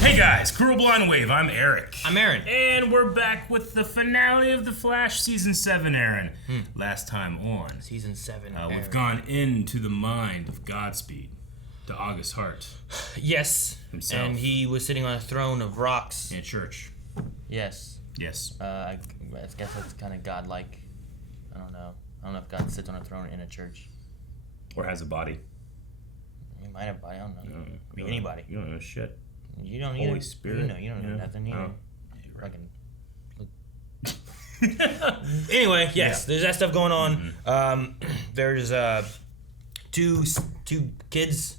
Hey guys, Cruel Blind Wave, I'm Eric. I'm Aaron. And we're back with the finale of The Flash Season 7, Aaron. Last time on. Season 7, we've gone into the mind of Godspeed, to August Hart. Yes. Himself. And he was sitting on a throne of rocks. In a church. Yes. Yes. I guess that's kind of godlike. I don't know. I don't know if God sits on a throne in a church. Or has a body. He might have a body, I don't know. I Be anybody. You don't know shit. You don't Holy either. Spirit. You don't know nothing either. Oh. Fucking... Anyway, yes, there's that stuff going on. There's two kids.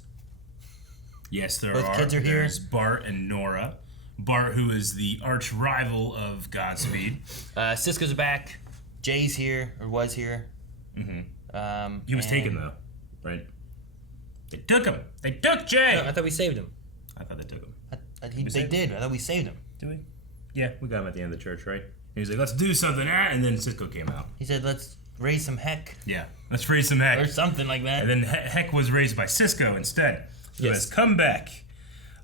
Yes, there Both are. kids are here. There's Bart and Nora. Bart, who is the arch rival of Godspeed. Cisco's back. Jay's here, or was here. He was taken, though, right? They took him. They took Jay. No, I thought we saved him. I thought they took him. They did. I thought we saved him. Did we? Yeah, we got him at the end of the church, right? He was like, let's do something, and then Cisco came out. He said, let's raise some heck. Yeah, let's raise some heck. Or something like that. And then heck was raised by Cisco instead. So Yes. it's come back.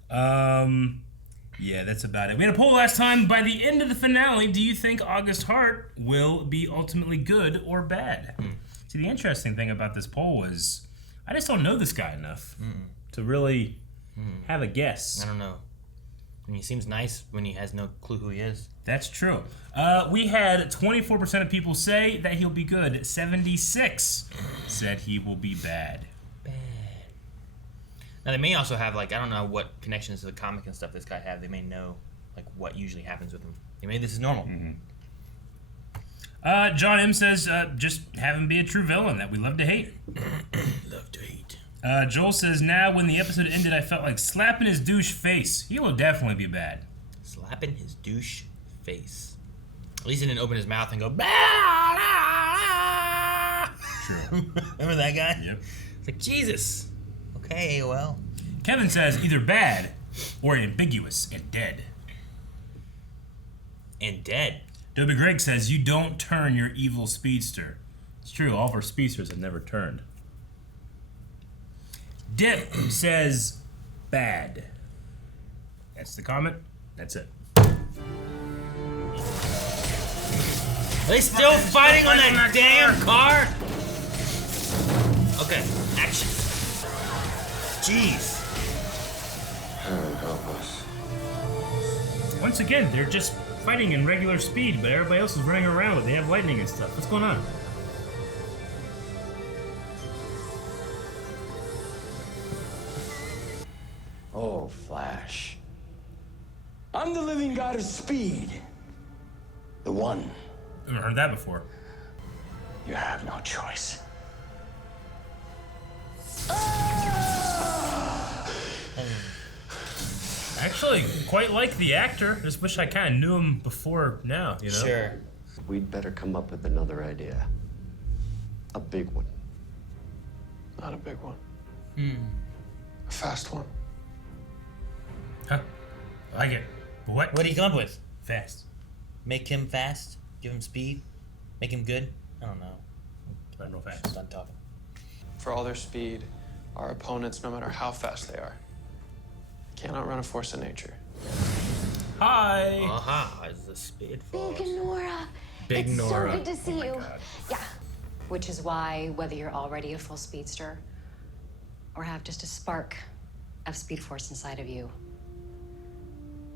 Yeah, that's about it. We had a poll last time. By the end of the finale, do you think August Hart will be ultimately good or bad? See, the interesting thing about this poll was I just don't know this guy enough to really have a guess. I don't know. I mean, he seems nice when he has no clue who he is. That's true. We had 24% of people say that he'll be good. 76 said he will be bad. Now, they may also have, like, I don't know what connections to the comic and stuff this guy have. They may know, like, what usually happens with him. They may this is normal. John M. says, just have him be a true villain that we love to hate. Love to hate. Joel says, now when the episode ended, I felt like slapping his douche face. He will definitely be bad. Slapping his douche face. At least he didn't open his mouth and go, bah, True. Remember that guy? Yep. It's like, Jesus. Okay, well. Kevin says, either bad or ambiguous and dead. And dead. Dobie Greg says, you don't turn your evil speedster. It's true, all of our speedsters have never turned. Dip says, bad. That's the comment. That's it. Are they still fighting on that damn car? Okay, action. Jeez. Help us. Once again, they're just fighting in regular speed, but everybody else is running around with. They have lightning and stuff. What's going on? Oh, Flash. I'm the living god of speed. The one. I've never heard that before. You have no choice. Actually, quite like the actor. Just wish I kind of knew him before now, you know? Sure. We'd better come up with another idea. A big one. Not a big one. A fast one. Huh? I like it. But what? What do you come up with? Fast. Make him fast? Give him speed? Make him good? I don't know. I don't know fast. I'm done talking. For all their speed, our opponents, no matter how fast they are, can't outrun a force of nature. Hi! Aha, it's the speed force. Big Nora. Big it's Nora. so good to see you. God. Yeah. Which is why, whether you're already a full speedster or have just a spark of speed force inside of you,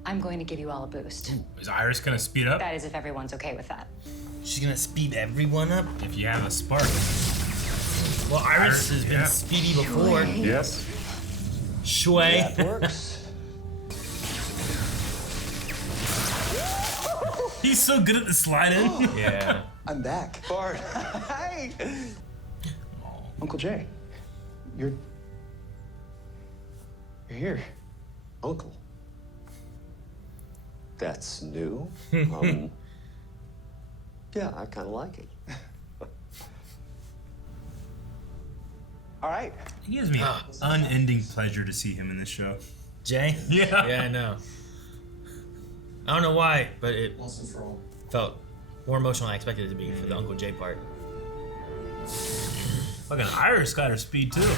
I'm going to give you all a boost. Is Iris gonna speed up? That is if everyone's okay with that. She's gonna speed everyone up? If you have a spark. Well, Iris has been yeah. speedy before. Yes. Shui. That works. He's so good at the slide in. Yeah. I'm back. Bart. Hi. Uncle Jay. You're here. Uncle. That's new. Yeah, I kind of like it. All right. It gives me unending pleasure to see him in this show. Jay? Yeah. Yeah, I know. I don't know why, but it felt more emotional than I expected it to be for the Uncle Jay part. Fucking Iris got her speed too.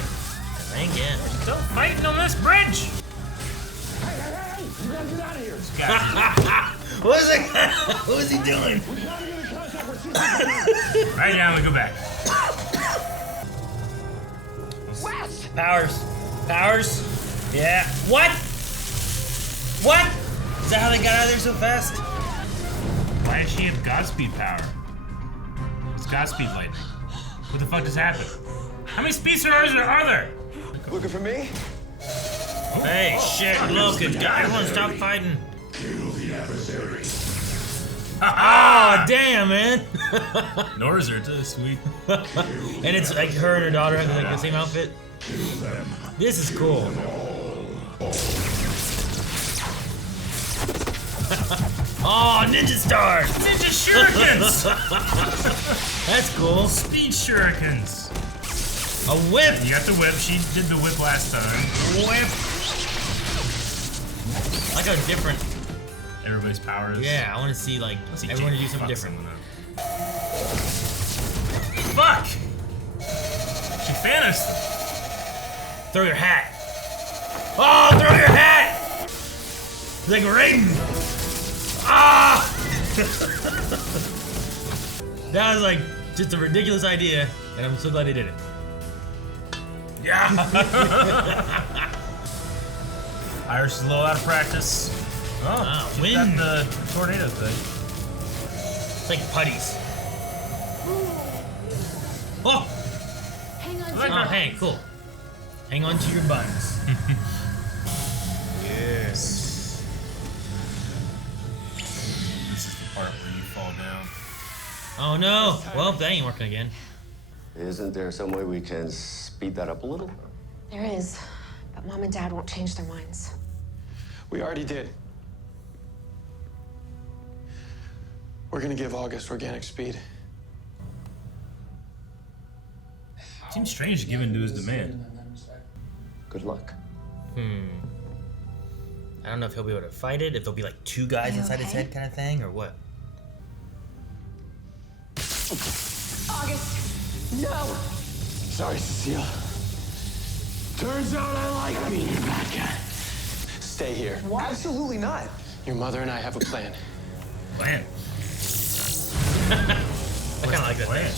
Again. Still fighting on this bridge. Hey, you gotta get out of here. What is it? What is he doing? Right now, we go back. Powers. Powers. Yeah. What? What? Is that how they got out of there so fast? Why does she have Godspeed power? It's Godspeed lightning. What the fuck just happened? How many speedsters are there? Looking for me? Hey, shit, looking. Everyone stop fighting. Kill the adversary. Oh, damn, man. Nora's are too sweet. And it's like her and her daughter have like the same outfit. This is cool. Oh, ninja stars! Ninja shurikens! That's cool. Speed shurikens. A whip. You got the whip. She did the whip last time. Whip. I like how different. Everybody's powers. Yeah, I want to see like See everyone to Jake do something fuck different. someone up. Fuck! She vanished. Throw your hat. Oh, throw your hat! It's like Raiden. Ah! That was like just a ridiculous idea, and I'm so glad they did it. Yeah. Irish is a little out of practice. Oh, she's wind. got the tornado thing. It's like putties. Oh! Hang on. Oh, hey, cool. Hang on to your buns. Yes. This is the part where you fall down. Oh no! Well, that ain't working again. Isn't there some way we can speed that up a little? There is, but Mom and Dad won't change their minds. We already did. We're gonna give August organic speed. Seems strange to give in to his demand. Good luck. I don't know if he'll be able to fight it, if there'll be like two guys You inside his okay? head kind of thing, or what. August, no! Sorry, Cecile. Turns out I like being a bad guy. Stay here. Absolutely not. Your mother and I have a plan. Plan. I kind of like that thing.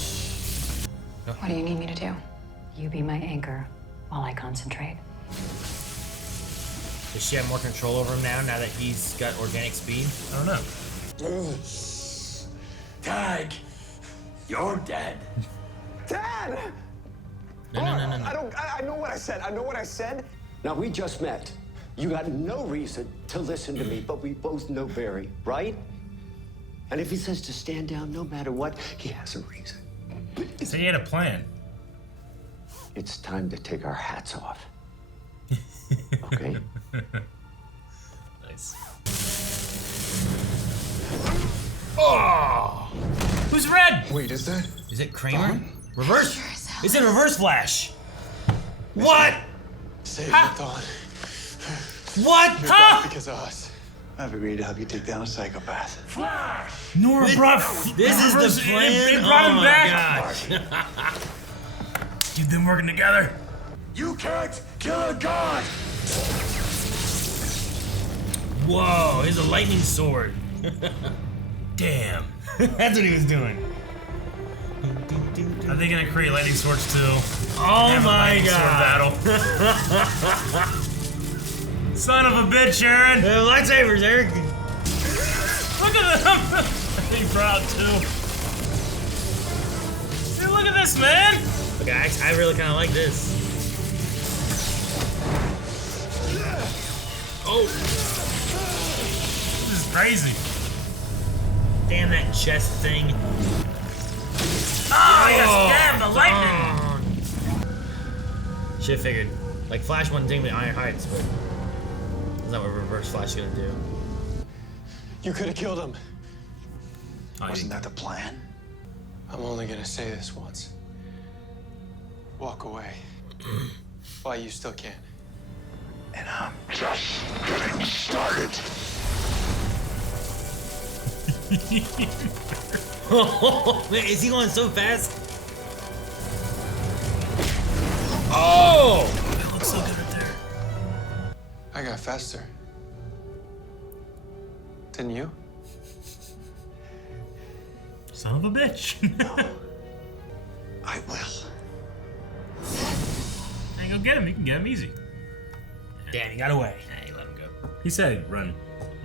What do you need me to do? You be my anchor while I concentrate. Does she have more control over him now that he's got organic speed? I don't know. Tag, you're dead. Dad! No. I know what I said. I know what I said. Now, we just met. You got no reason to listen to me, but we both know Barry, right? And if he says to stand down no matter what, he has a reason. So you had a plan. It's time to take our hats off. Okay? Nice. Oh! Who's red? Wait, is that? Is it Kramer? Reverse? It's in reverse flash. What? Save the Dawn. What? You're back because of us. I've agreed to help you take down a psychopath. Nora brought. This is the plan? They brought Oh him my back. gosh. Keep them working together. You can't kill a god! Whoa, he's a lightning sword. Damn. That's what he was doing. Are they gonna create lightning swords too? Oh Have a my lightning sword god. battle. Son of a bitch, Aaron. Lightsabers, Eric. Look at them. They proud too. Dude, look at this, man. Okay, I really kind of like this. Oh, This is crazy. damn that chest thing. Oh, yes, damn the lightning. Shit figured. Like Flash wasn't taking the Iron Heights, but that's not what Reverse Flash is gonna do. You could have killed him. Wasn't that the plan? I'm only gonna say this once. Walk away. Why you still can. And I'm just getting started. Oh man, is he going so fast? Oh! It looks so good right there. I got faster. Didn't you? Son of a bitch. I will. Hey, go get him. You can get him easy. Damn, he got away. Hey, let him go. He said run,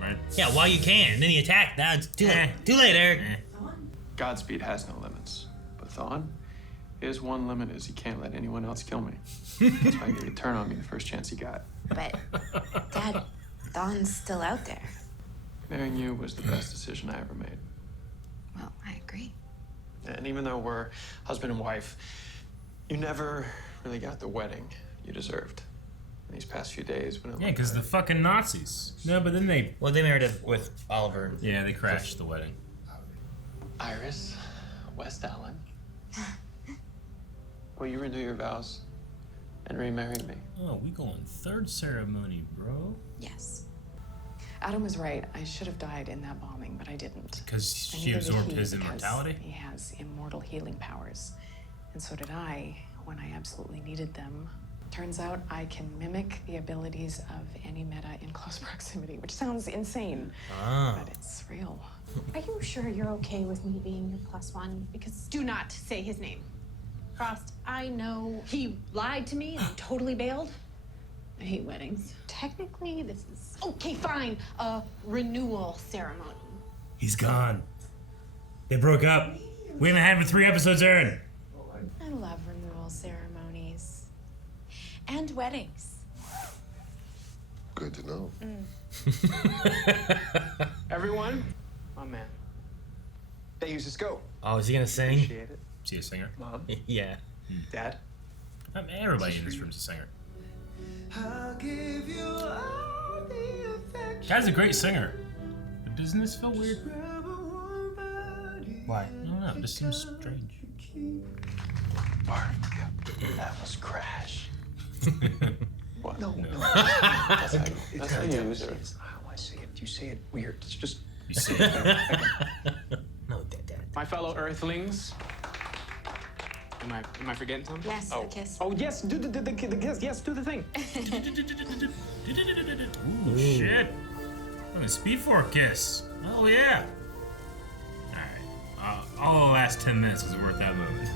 right? Yeah, while you can. Then he attacked. Now it's too late. Too late, Eric. Godspeed has no limits, but Thawne, his one limit is he can't let anyone else kill me. That's why he gave a turn on me the first chance he got. But, Dad, Dawn's still out there. Marrying you was the best decision I ever made. Well, I agree. And even though we're husband and wife, you never really got the wedding you deserved. In these past few days, when it Yeah, because the fucking Nazis. No, but then they... Well, they married with Oliver. Yeah, they crashed the wedding. Iris, West Allen, will you renew your vows and remarry me? Oh, we going third ceremony, bro. Yes. Adam was right. I should have died in that bombing, but I didn't. Because And she neither did absorbed he, his because immortality? He has immortal healing powers. And so did I, when I absolutely needed them. Turns out I can mimic the abilities of any meta in close proximity, which sounds insane, but it's real. Are you sure you're okay with me being your +1? Because do not say his name. Frost, I know he lied to me and totally bailed. I hate weddings. Technically, this is okay, fine. A renewal ceremony. He's gone. They broke up. We haven't had it for 3 episodes, Aaron. I love renewal ceremonies. And weddings. Good to know. Everyone, my man. They use this go. Oh, is he gonna sing? Appreciate it. Is he a singer? Mom, Yeah. Dad. I mean, everybody in this room's a singer. Guy's a great singer. But doesn't this feel weird? Why? I don't know. It just seems strange. Bart, that was Crash. What? No. That's how you use it. It's not how I say it. You say it weird. It's just... You see it. No, Dad. My fellow Earthlings. Am I forgetting something? Yes, the kiss. Oh yes, do the kiss. Yes, do the thing. Ooh, shit. Oh, the Speed 4 kiss. Oh, yeah. Alright. All the last 10 minutes was worth that moment.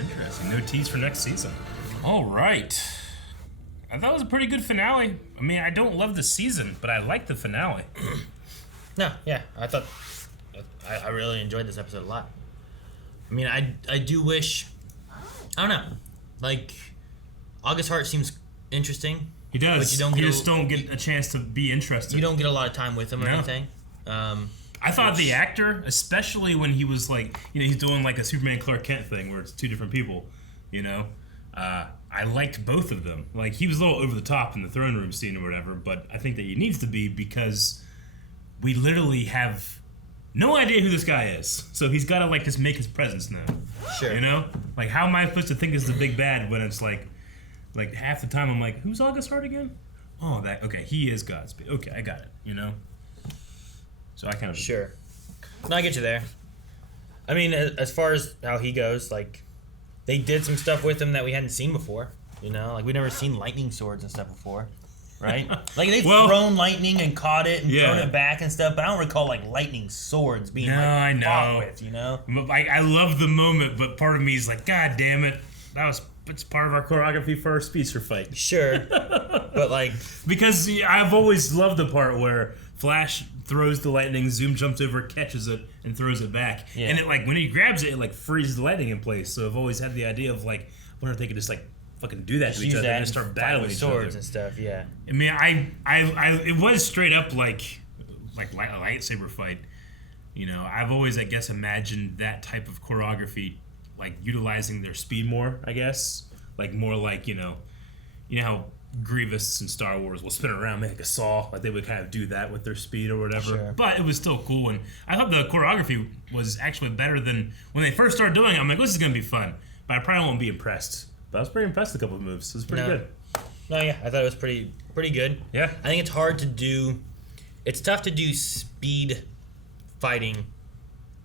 Interesting. No tease for next season. All right. I thought it was a pretty good finale. I mean, I don't love the season, but I like the finale. No, yeah. I thought... I really enjoyed this episode a lot. I mean, I do wish... I don't know. Like, August Hart seems interesting. He does. But you don't you get just don't get a chance to be interested. You don't get a lot of time with him or anything. I thought the actor, especially when he was like, he's doing like a Superman Clark Kent thing where it's 2 different people, I liked both of them. Like, he was a little over the top in the throne room scene or whatever, but I think that he needs to be because we literally have no idea who this guy is. So he's got to like just make his presence known. Sure. Like, how am I supposed to think is the big bad when it's like half the time I'm like, who's August Hart again? Oh, okay, he is Godspeed. Okay, I got it, So I kind of... Sure. No, I get you there. I mean, as far as how he goes, like, they did some stuff with him that we hadn't seen before, Like, we've never seen lightning swords and stuff before, right? Like, they've thrown lightning and caught it and thrown it back and stuff, but I don't recall, like, lightning swords being, fought with, I love the moment, but part of me is like, God damn it. It's part of our choreography for our speedster fight. Sure. But, like... Because I've always loved the part where Flash throws the lightning, Zoom jumps over, catches it, and throws it back. Yeah. And it, like, when he grabs it, it, freezes the lightning in place. So I've always had the idea of, I wonder if they could just, fucking do that to each other and just start battling each other. Swords and stuff, yeah. I mean, it was straight up like a lightsaber fight. I've always, I guess, imagined that type of choreography, utilizing their speed more, I guess. More like, how Grievous in Star Wars will spin around, make a saw. They would kind of do that with their speed or whatever. Sure. But it was still cool, and I thought the choreography was actually better than when they first started doing it. I'm like, this is going to be fun, but I probably won't be impressed. But I was pretty impressed with a couple of moves. It was pretty good. No, yeah, I thought it was pretty good. Yeah. I think it's hard to do... It's tough to do speed fighting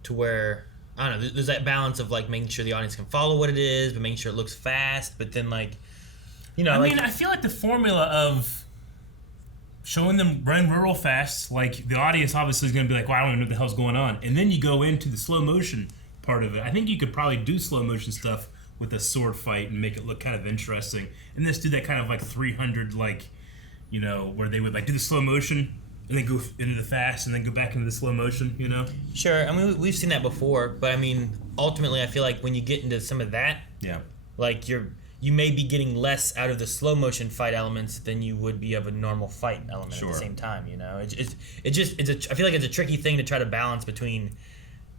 to where I don't know. There's that balance of like making sure the audience can follow what it is, but making sure it looks fast. But then like, you know, I like, mean, I feel like the formula of showing them run real fast, like the audience obviously is going to be like, well, I don't even know what the hell's going on. And then you go into the slow motion part of it. I think you could probably do slow motion stuff with a sword fight and make it look kind of interesting. And just do that kind of like 300, like, you know, where they would like do the slow motion and then go into the fast and then go back into the slow motion, you know? Sure. I mean, we've seen that before, but I mean, ultimately, I feel like when you get into some of that, Yeah. like you may be getting less out of the slow motion fight elements than you would be of a normal fight element Sure. at the same time. You know, I feel like it's a tricky thing to try to balance between,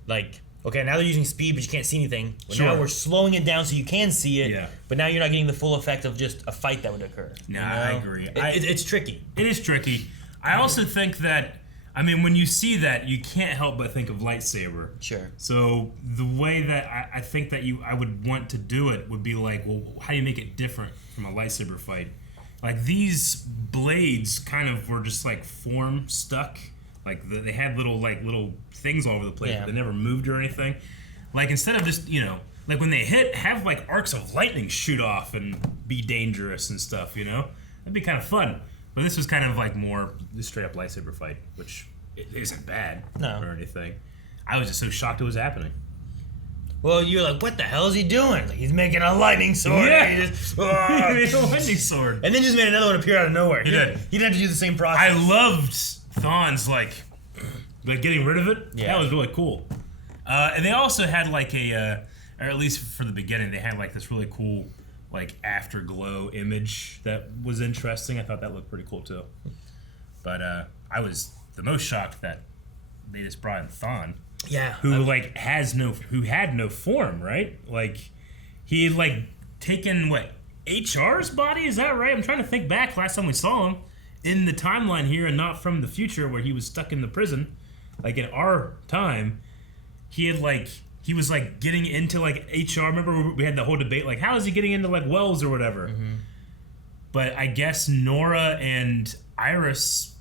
like, okay, now they're using speed, but you can't see anything. Well, Sure. now we're slowing it down so you can see it. Yeah. But now you're not getting the full effect of just a fight that would occur. Nah, you know? I agree. It's tricky. It is tricky. I also think that, I mean, when you see that, you can't help but think of lightsaber. Sure. So the way that I think that I would want to do it would be like, well, how do you make it different from a lightsaber fight? Like these blades kind of were just like form stuck. Like they had little things all over the place, Yeah. but they never moved or anything. Like instead of just, you know, like when they hit, have like arcs of lightning shoot off and be dangerous and stuff, you know? That'd be kind of fun. But this was kind of like more just straight up lightsaber fight, which it isn't bad or anything. I was just so shocked it was happening. Well, you're like, what the hell is he doing? Like, he's making a lightning sword. Yeah. He just, He made a lightning sword. And then just made another one appear out of nowhere. He did. He didn't have to do the same process. I loved Thawne's like getting rid of it. Yeah. That was really cool. And they also had like or at least for the beginning, they had like this really cool like afterglow image that was interesting. I thought that looked pretty cool too. But I was the most shocked that they just brought in Thawne. Yeah. Who who had no form, right? Like he had like taken what, HR's body, is that right? I'm trying to think back last time we saw him in the timeline here and not from the future where he was stuck in the prison. Like in our time, he was like getting into like HR. Remember we had the whole debate like how is he getting into like Wells or whatever? Mm-hmm. But I guess Nora and Iris,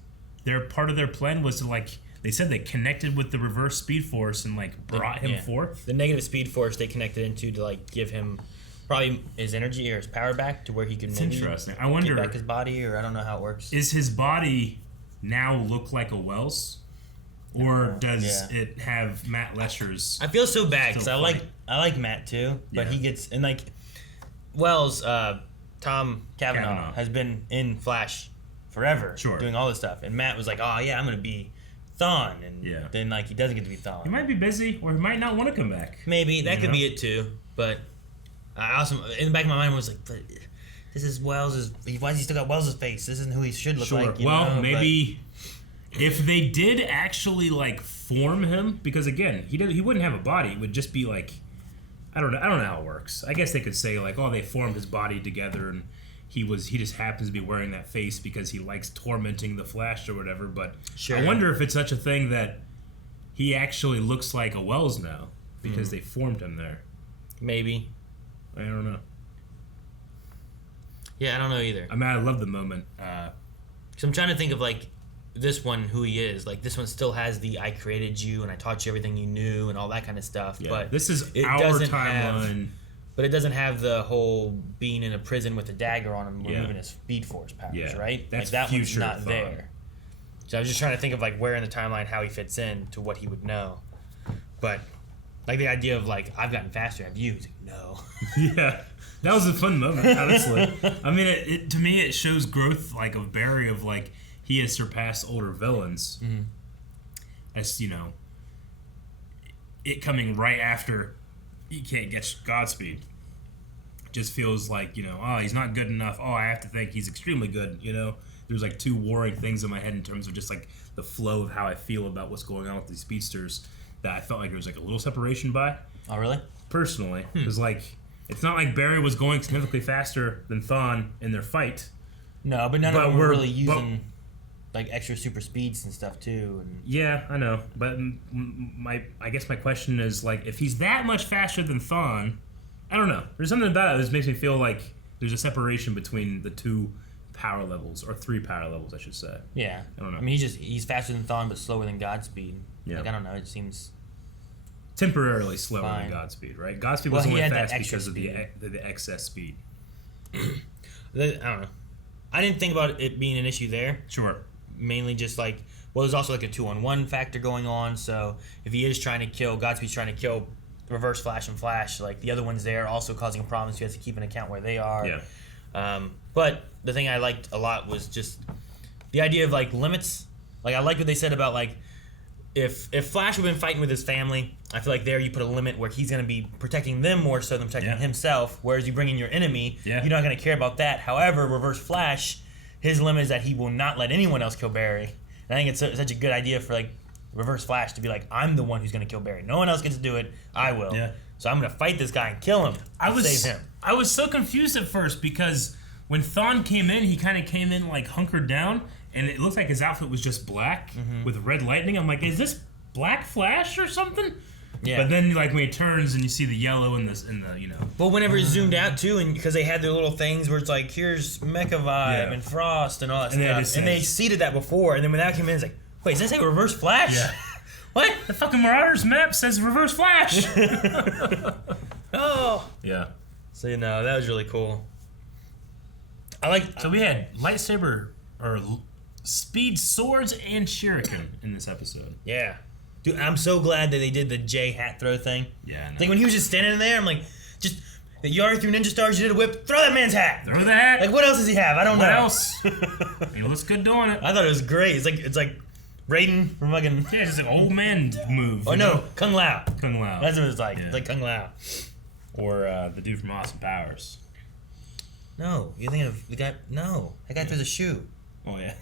part of their plan was to like, they said they connected with the reverse speed force and like brought him forth. The negative speed force they connected into to like give him probably his energy or his power back to where he can maybe interesting. I wonder, get back his body, or I don't know how it works. Is his body now look like a Wells? Or does it have Matt Lesher's? I feel so bad because I like Matt too, but he gets, and like Wells, Tom Cavanaugh has been in Flash forever, doing all this stuff, and Matt was like, oh yeah, I'm gonna be Thawne, and then like he doesn't get to be Thawne. He might be busy, or he might not want to come back. Maybe that could be it too, but I also in the back of my mind was like, but this is Wells's. Why has he still got Wells's face? This isn't who he should look like. Well, maybe. If they did actually like form him, because again, he wouldn't have a body. It would just be like, I don't know how it works. I guess they could say like, oh, they formed his body together, and he just happens to be wearing that face because he likes tormenting the Flash or whatever. But I wonder if it's such a thing that he actually looks like a Wells now because they formed him there. Maybe. I don't know. Yeah, I don't know either. I mean, I love the moment. Because I'm trying to think of like this one, who he is. Like this one still has the I created you and I taught you everything you knew and all that kind of stuff. Yeah, but this is it our doesn't timeline. But it doesn't have the whole being in a prison with a dagger on him, removing his speed force powers, right? That's like that one's future not Thawne. there. So I was just trying to think of like where in the timeline how he fits in to what he would know. But like the idea of like I've gotten faster, have you? He's like, no. Yeah, that was a fun moment, honestly. I mean, it to me it shows growth like of Barry of like he has surpassed older villains. Mm-hmm. As you know, it coming right after he can't get Godspeed. Just feels like, you know, oh, he's not good enough. Oh, I have to think he's extremely good. You know, there's like two warring things in my head in terms of just like the flow of how I feel about what's going on with these speedsters. That I felt like there was like a little separation by. Oh, really? Personally, because like it's not like Barry was going significantly faster than Thawne in their fight. No, but none of them were really using like extra super speeds and stuff too. And yeah, I know, but I guess my question is like, if he's that much faster than Thawne, I don't know. There's something about it that makes me feel like there's a separation between the two power levels, or three power levels, I should say. Yeah, I don't know. I mean, he's faster than Thawne, but slower than Godspeed. Yeah. Like I don't know. It seems temporarily slower Fine. than Godspeed, right? Godspeed Well, was he only had that fast extra because of speed. the excess speed. I don't know. I didn't think about it being an issue there. Sure. Mainly just like, well, there's also like a 2-on-1 factor going on. So if he is trying to kill, Godspeed's trying to kill Reverse Flash and Flash, like the other ones there also causing problems. So you have to keep an account where they are. Yeah. But the thing I liked a lot was just the idea of like limits. Like I like what they said about like if Flash would have been fighting with his family, I feel like there you put a limit where he's going to be protecting them more so than protecting himself. Whereas you bring in your enemy, you're not going to care about that. However, Reverse Flash, his limit is that he will not let anyone else kill Barry. And I think it's such a good idea for like Reverse Flash to be like, I'm the one who's going to kill Barry. No one else gets to do it. I will. Yeah. So I'm going to fight this guy and kill him. Save him. I was so confused at first because when Thawne came in, he kind of came in like hunkered down, and it looked like his outfit was just black with red lightning. I'm like, is this Black Flash or something? Yeah. But then like when he turns and you see the yellow and the you know. But whenever it zoomed out too, and because they had their little things where it's like, here's Mecha Vibe and Frost and all that stuff, and they seeded that before, and then when that came in, it's like, wait, does that say Reverse Flash? Yeah. What? The fucking Marauders map says Reverse Flash. Oh. Yeah. So you know that was really cool. So we had lightsaber or speed swords and shuriken in this episode. Yeah. Dude, I'm so glad that they did the J hat throw thing. Yeah. Like when he was just standing there, I'm like, just you already threw Ninja Stars, you did a whip, throw that man's hat. Throw the hat. Like what else does he have? I don't know. What else? He looks good doing it. I thought it was great. It's like Raiden from fucking it's like old man move. Oh no, Kung Lao. Kung Lao. That's what it's like. Yeah. It's like Kung Lao. Or the dude from Austin Powers. No, you're thinking of the guy. No, that guy throws a shoe. Oh yeah.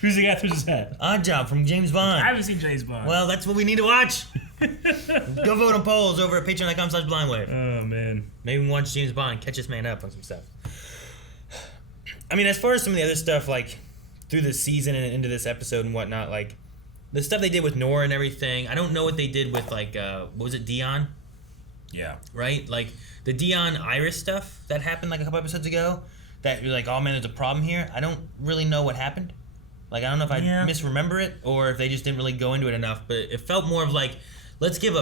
Who's the guy throws his hat? Odd Job from James Bond. I haven't seen James Bond. Well, that's what we need to watch. Go vote on polls over at patreon.com/blindwave. Oh man. Maybe we can watch James Bond, catch this man up on some stuff. I mean, as far as some of the other stuff, like through the season and into this episode and whatnot, like the stuff they did with Nora and everything. I don't know what they did with like what was it, Dion? Yeah. Right? Like the Dion Iris stuff that happened like a couple episodes ago. That you're like, oh man, there's a problem here. I don't really know what happened. Like I don't know if I misremember it or if they just didn't really go into it enough. But it felt more of like, let's give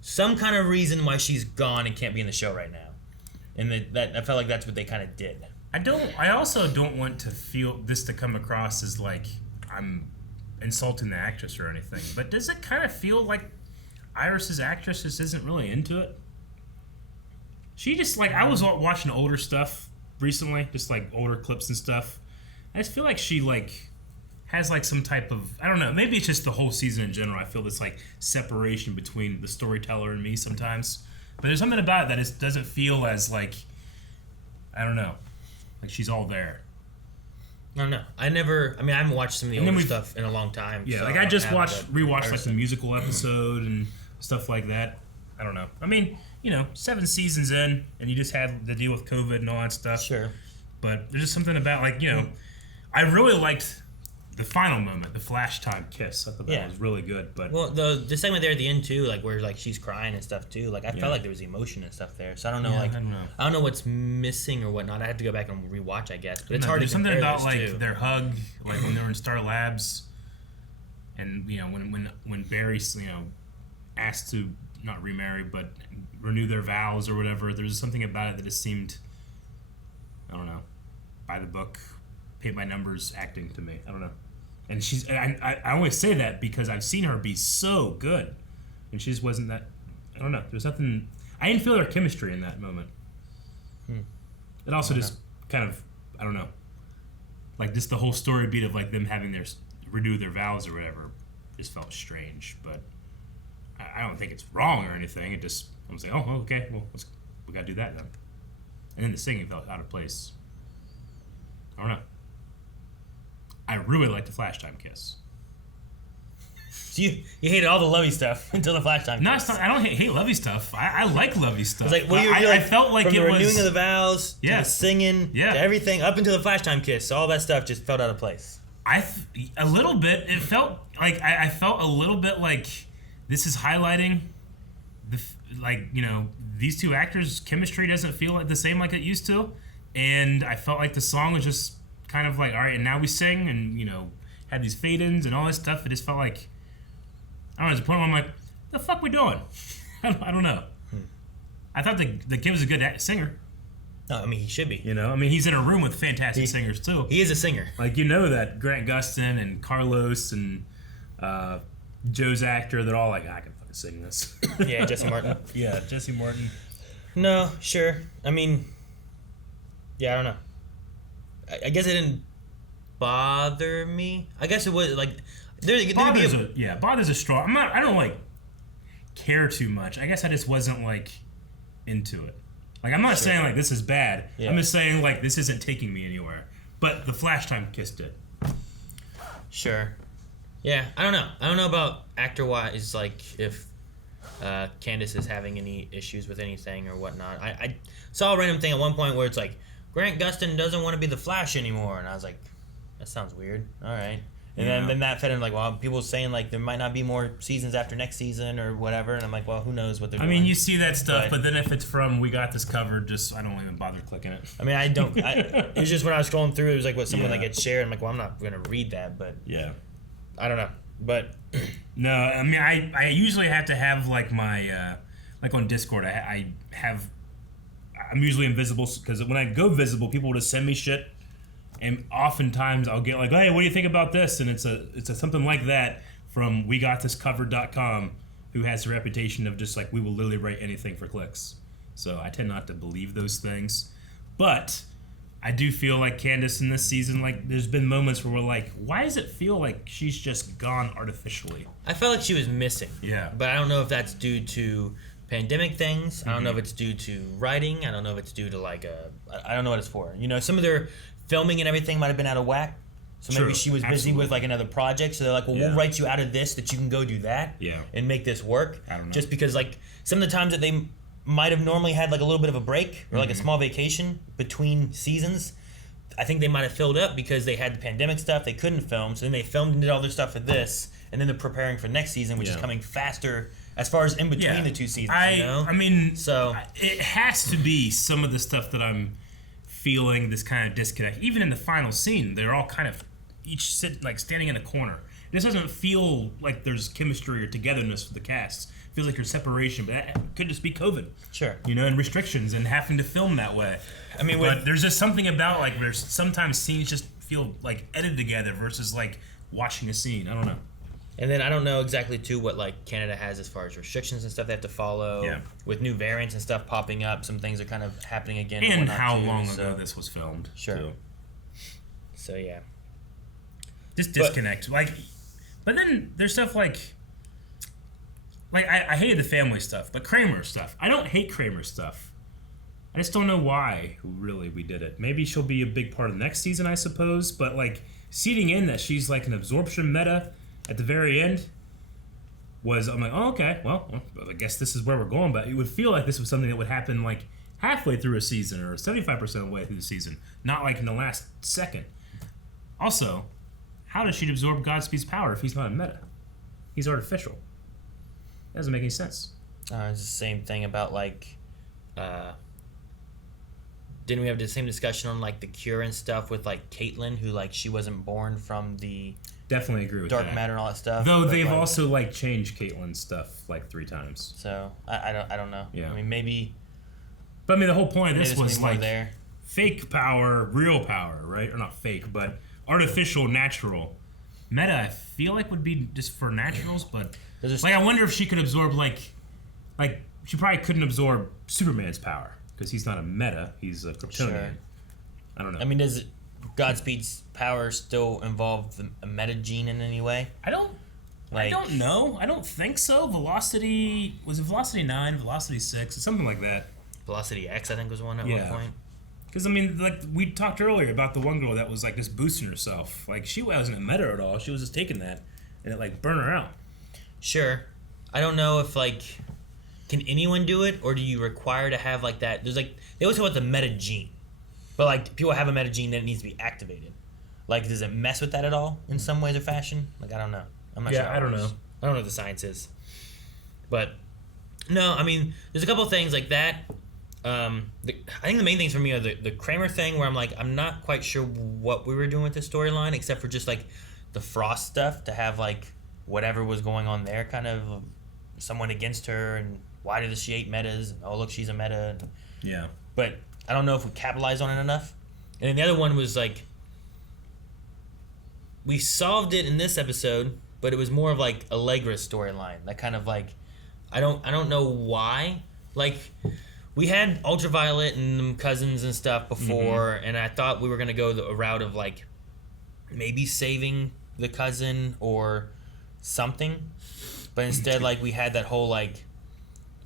some kind of reason why she's gone and can't be in the show right now. And that I felt like that's what they kind of did. I also don't want to feel this to come across as like I'm insulting the actress or anything. But does it kind of feel like Iris's actress just isn't really into it? She just like I was watching older stuff recently, just like older clips and stuff. I just feel like she like has like some type of, I don't know, maybe it's just the whole season in general. I feel this like separation between the storyteller and me sometimes. But there's something about it that it doesn't feel as like, I don't know, like she's all there. I don't know. I haven't watched some of the older stuff in a long time. Yeah, so like I just rewatched like the comparison. musical episode and stuff like that. I don't know. I mean, 7 seasons in, and you just had to deal with COVID and all that stuff. Sure. But there's just something about like, I really liked the final moment, the flash time kiss. I thought that was really good. But well, the segment there at the end too, like where like she's crying and stuff too. Like I felt like there was emotion and stuff there. So I don't know. I don't know what's missing or whatnot. I have to go back and rewatch, I guess. But it's hard to compare. There's something about those like two. their hug, like when they were in Star Labs, and when Barry's asked to not remarry but renew their vows or whatever. There's something about it that just seemed, I don't know, by the book, paint by numbers acting to me. I don't know. And I always say that because I've seen her be so good, and she just wasn't that. I don't know. There's nothing. I didn't feel their chemistry in that moment. It also just kind of, I don't know, like just the whole story beat of like them having their renew their vows or whatever just felt strange. But I don't think it's wrong or anything. It just I was like, oh, okay, well, we gotta do that then. And then the singing felt out of place. I don't know. I really like the flash time kiss. So you hated all the lovey stuff until the flash time. No, I don't hate lovey stuff. I like lovey stuff. It's like, well, I felt like from it the was renewing of the vows, to the singing, to everything up until the flash time kiss. So all that stuff just felt out of place. A little bit. It felt like I felt a little bit like this is highlighting these two actors' chemistry doesn't feel like the same like it used to, and I felt like the song was just kind of like, all right, and now we sing and had these fade-ins and all this stuff. It just felt like, I don't know, there's a point where I'm like, the fuck we doing? I don't know. I thought the kid was a good singer. No, I mean, he should be. You know, I mean, he's in a room with fantastic singers too. He is a singer. Like, you know that Grant Gustin and Carlos and Joe's actor, they're all like, I can fucking sing this. Yeah, Jesse Martin. Yeah, Jesse Martin. No, sure. I mean, yeah, I don't know. I guess it didn't bother me. I guess it was like Bothers a strong. I don't like care too much. I guess I just wasn't like into it. Like, I'm not saying like this is bad. Yeah. I'm just saying like this isn't taking me anywhere. But the Flash time kissed it. Sure. Yeah, I don't know. I don't know about actor-wise, like if Candace is having any issues with anything or whatnot. I saw a random thing at one point where it's like Grant Gustin doesn't want to be the Flash anymore, and I was like, that sounds weird. All right. And then that fed in like, well, people saying like there might not be more seasons after next season or whatever, and I'm like, well, who knows what they're doing. I mean, you see that stuff, but then if it's from We Got This Covered, I don't even bother clicking it. I mean, it was just when I was scrolling through, it was like what someone that gets shared. I'm like, well, I'm not going to read that, but yeah, I don't know. But no, I mean, I usually have to have like my like on Discord, I'm usually invisible because when I go visible, people will just send me shit. And oftentimes I'll get like, hey, what do you think about this? And it's a something like that from WeGotThisCovered.com, who has a reputation of just like, we will literally write anything for clicks. So I tend not to believe those things. But I do feel like Candace in this season, like there's been moments where we're like, why does it feel like she's just gone artificially? I felt like she was missing. Yeah. But I don't know if that's due to pandemic things. I don't know if it's due to writing. I don't know if it's due to like I don't know what it's for. You know, some of their filming and everything might have been out of whack. So maybe she was busy with like another project. So they're like, well, we'll write you out of this that you can go do that and make this work. I don't know. Just because like some of the times that they might have normally had like a little bit of a break or like a small vacation between seasons, I think they might have filled up because they had the pandemic stuff. They couldn't film. So then they filmed and did all their stuff for this. And then they're preparing for next season, which is coming faster as far as in between the two seasons. I mean, so it has to be some of the stuff that I'm feeling this kind of disconnect. Even in the final scene, they're all kind of each standing in a corner. This doesn't feel like there's chemistry or togetherness with the cast. It feels like there's separation, but that could just be COVID. Sure. You know, and restrictions and having to film that way. I mean, but there's just something about like there's sometimes scenes just feel like edited together versus like watching a scene. I don't know. And then I don't know exactly too what like Canada has as far as restrictions and stuff they have to follow. Yeah. With new variants and stuff popping up, some things are kind of happening again. And how long ago this was filmed. Sure. Too. So yeah. Just disconnect. But then there's stuff like I hated the family stuff, but Kramer stuff. I don't hate Kramer stuff. I just don't know why really we did it. Maybe she'll be a big part of the next season, I suppose. But like seeding in that she's like an absorption meta at the very end I'm like, oh, okay, well, I guess this is where we're going. But it would feel like this was something that would happen like halfway through a season or 75% of the way through the season, not like in the last second. Also, how does she absorb Godspeed's power if he's not a meta? He's artificial. That doesn't make any sense. It's the same thing about like, didn't we have the same discussion on like the cure and stuff with like Caitlyn, who like she wasn't born from the definitely agree with dark that. matter and all that stuff. Though they've also like changed Caitlyn's stuff like 3 times. So I don't know. Yeah. I mean maybe. But I mean the whole point of this was like there. Fake power, real power, right? Or not fake, but artificial, natural. Meta, I feel like would be just for naturals, but like I wonder if she could absorb like she probably couldn't absorb Superman's power because he's not a meta, he's a Kryptonian. Sure. I don't know. I mean, does Godspeed's power still involve a meta gene in any way? I don't know. I don't think so. Velocity was it Velocity 9, Velocity 6, or something like that. Velocity X, I think, was one at one point. Because, I mean, like, we talked earlier about the one girl that was, like, just boosting herself. Like, she wasn't a meta at all. She was just taking that, and it, like, burned her out. Sure. I don't know if, like, can anyone do it, or do you require to have, like, that? There's, like, they always talk about the meta gene. But, like, people have a meta gene, then it needs to be activated. Like, does it mess with that at all in some ways or fashion? Like, I don't know. I'm not sure. I don't know. I don't know what the science is. But, no, I mean, there's a couple of things like that. I think the main things for me are the Kramer thing, where I'm like, I'm not quite sure what we were doing with the storyline, except for just like the Frost stuff to have like whatever was going on there kind of someone against her, and why does she hate metas? And, oh, look, she's a meta. And, Yeah. but I don't know if we capitalized on it enough. And then the other one was like, we solved it in this episode, but it was more of like Allegra's storyline. That kind of like, I don't know why. Like, we had Ultraviolet and them cousins and stuff before, and I thought we were gonna go a route of like maybe saving the cousin or something, but instead like we had that whole like,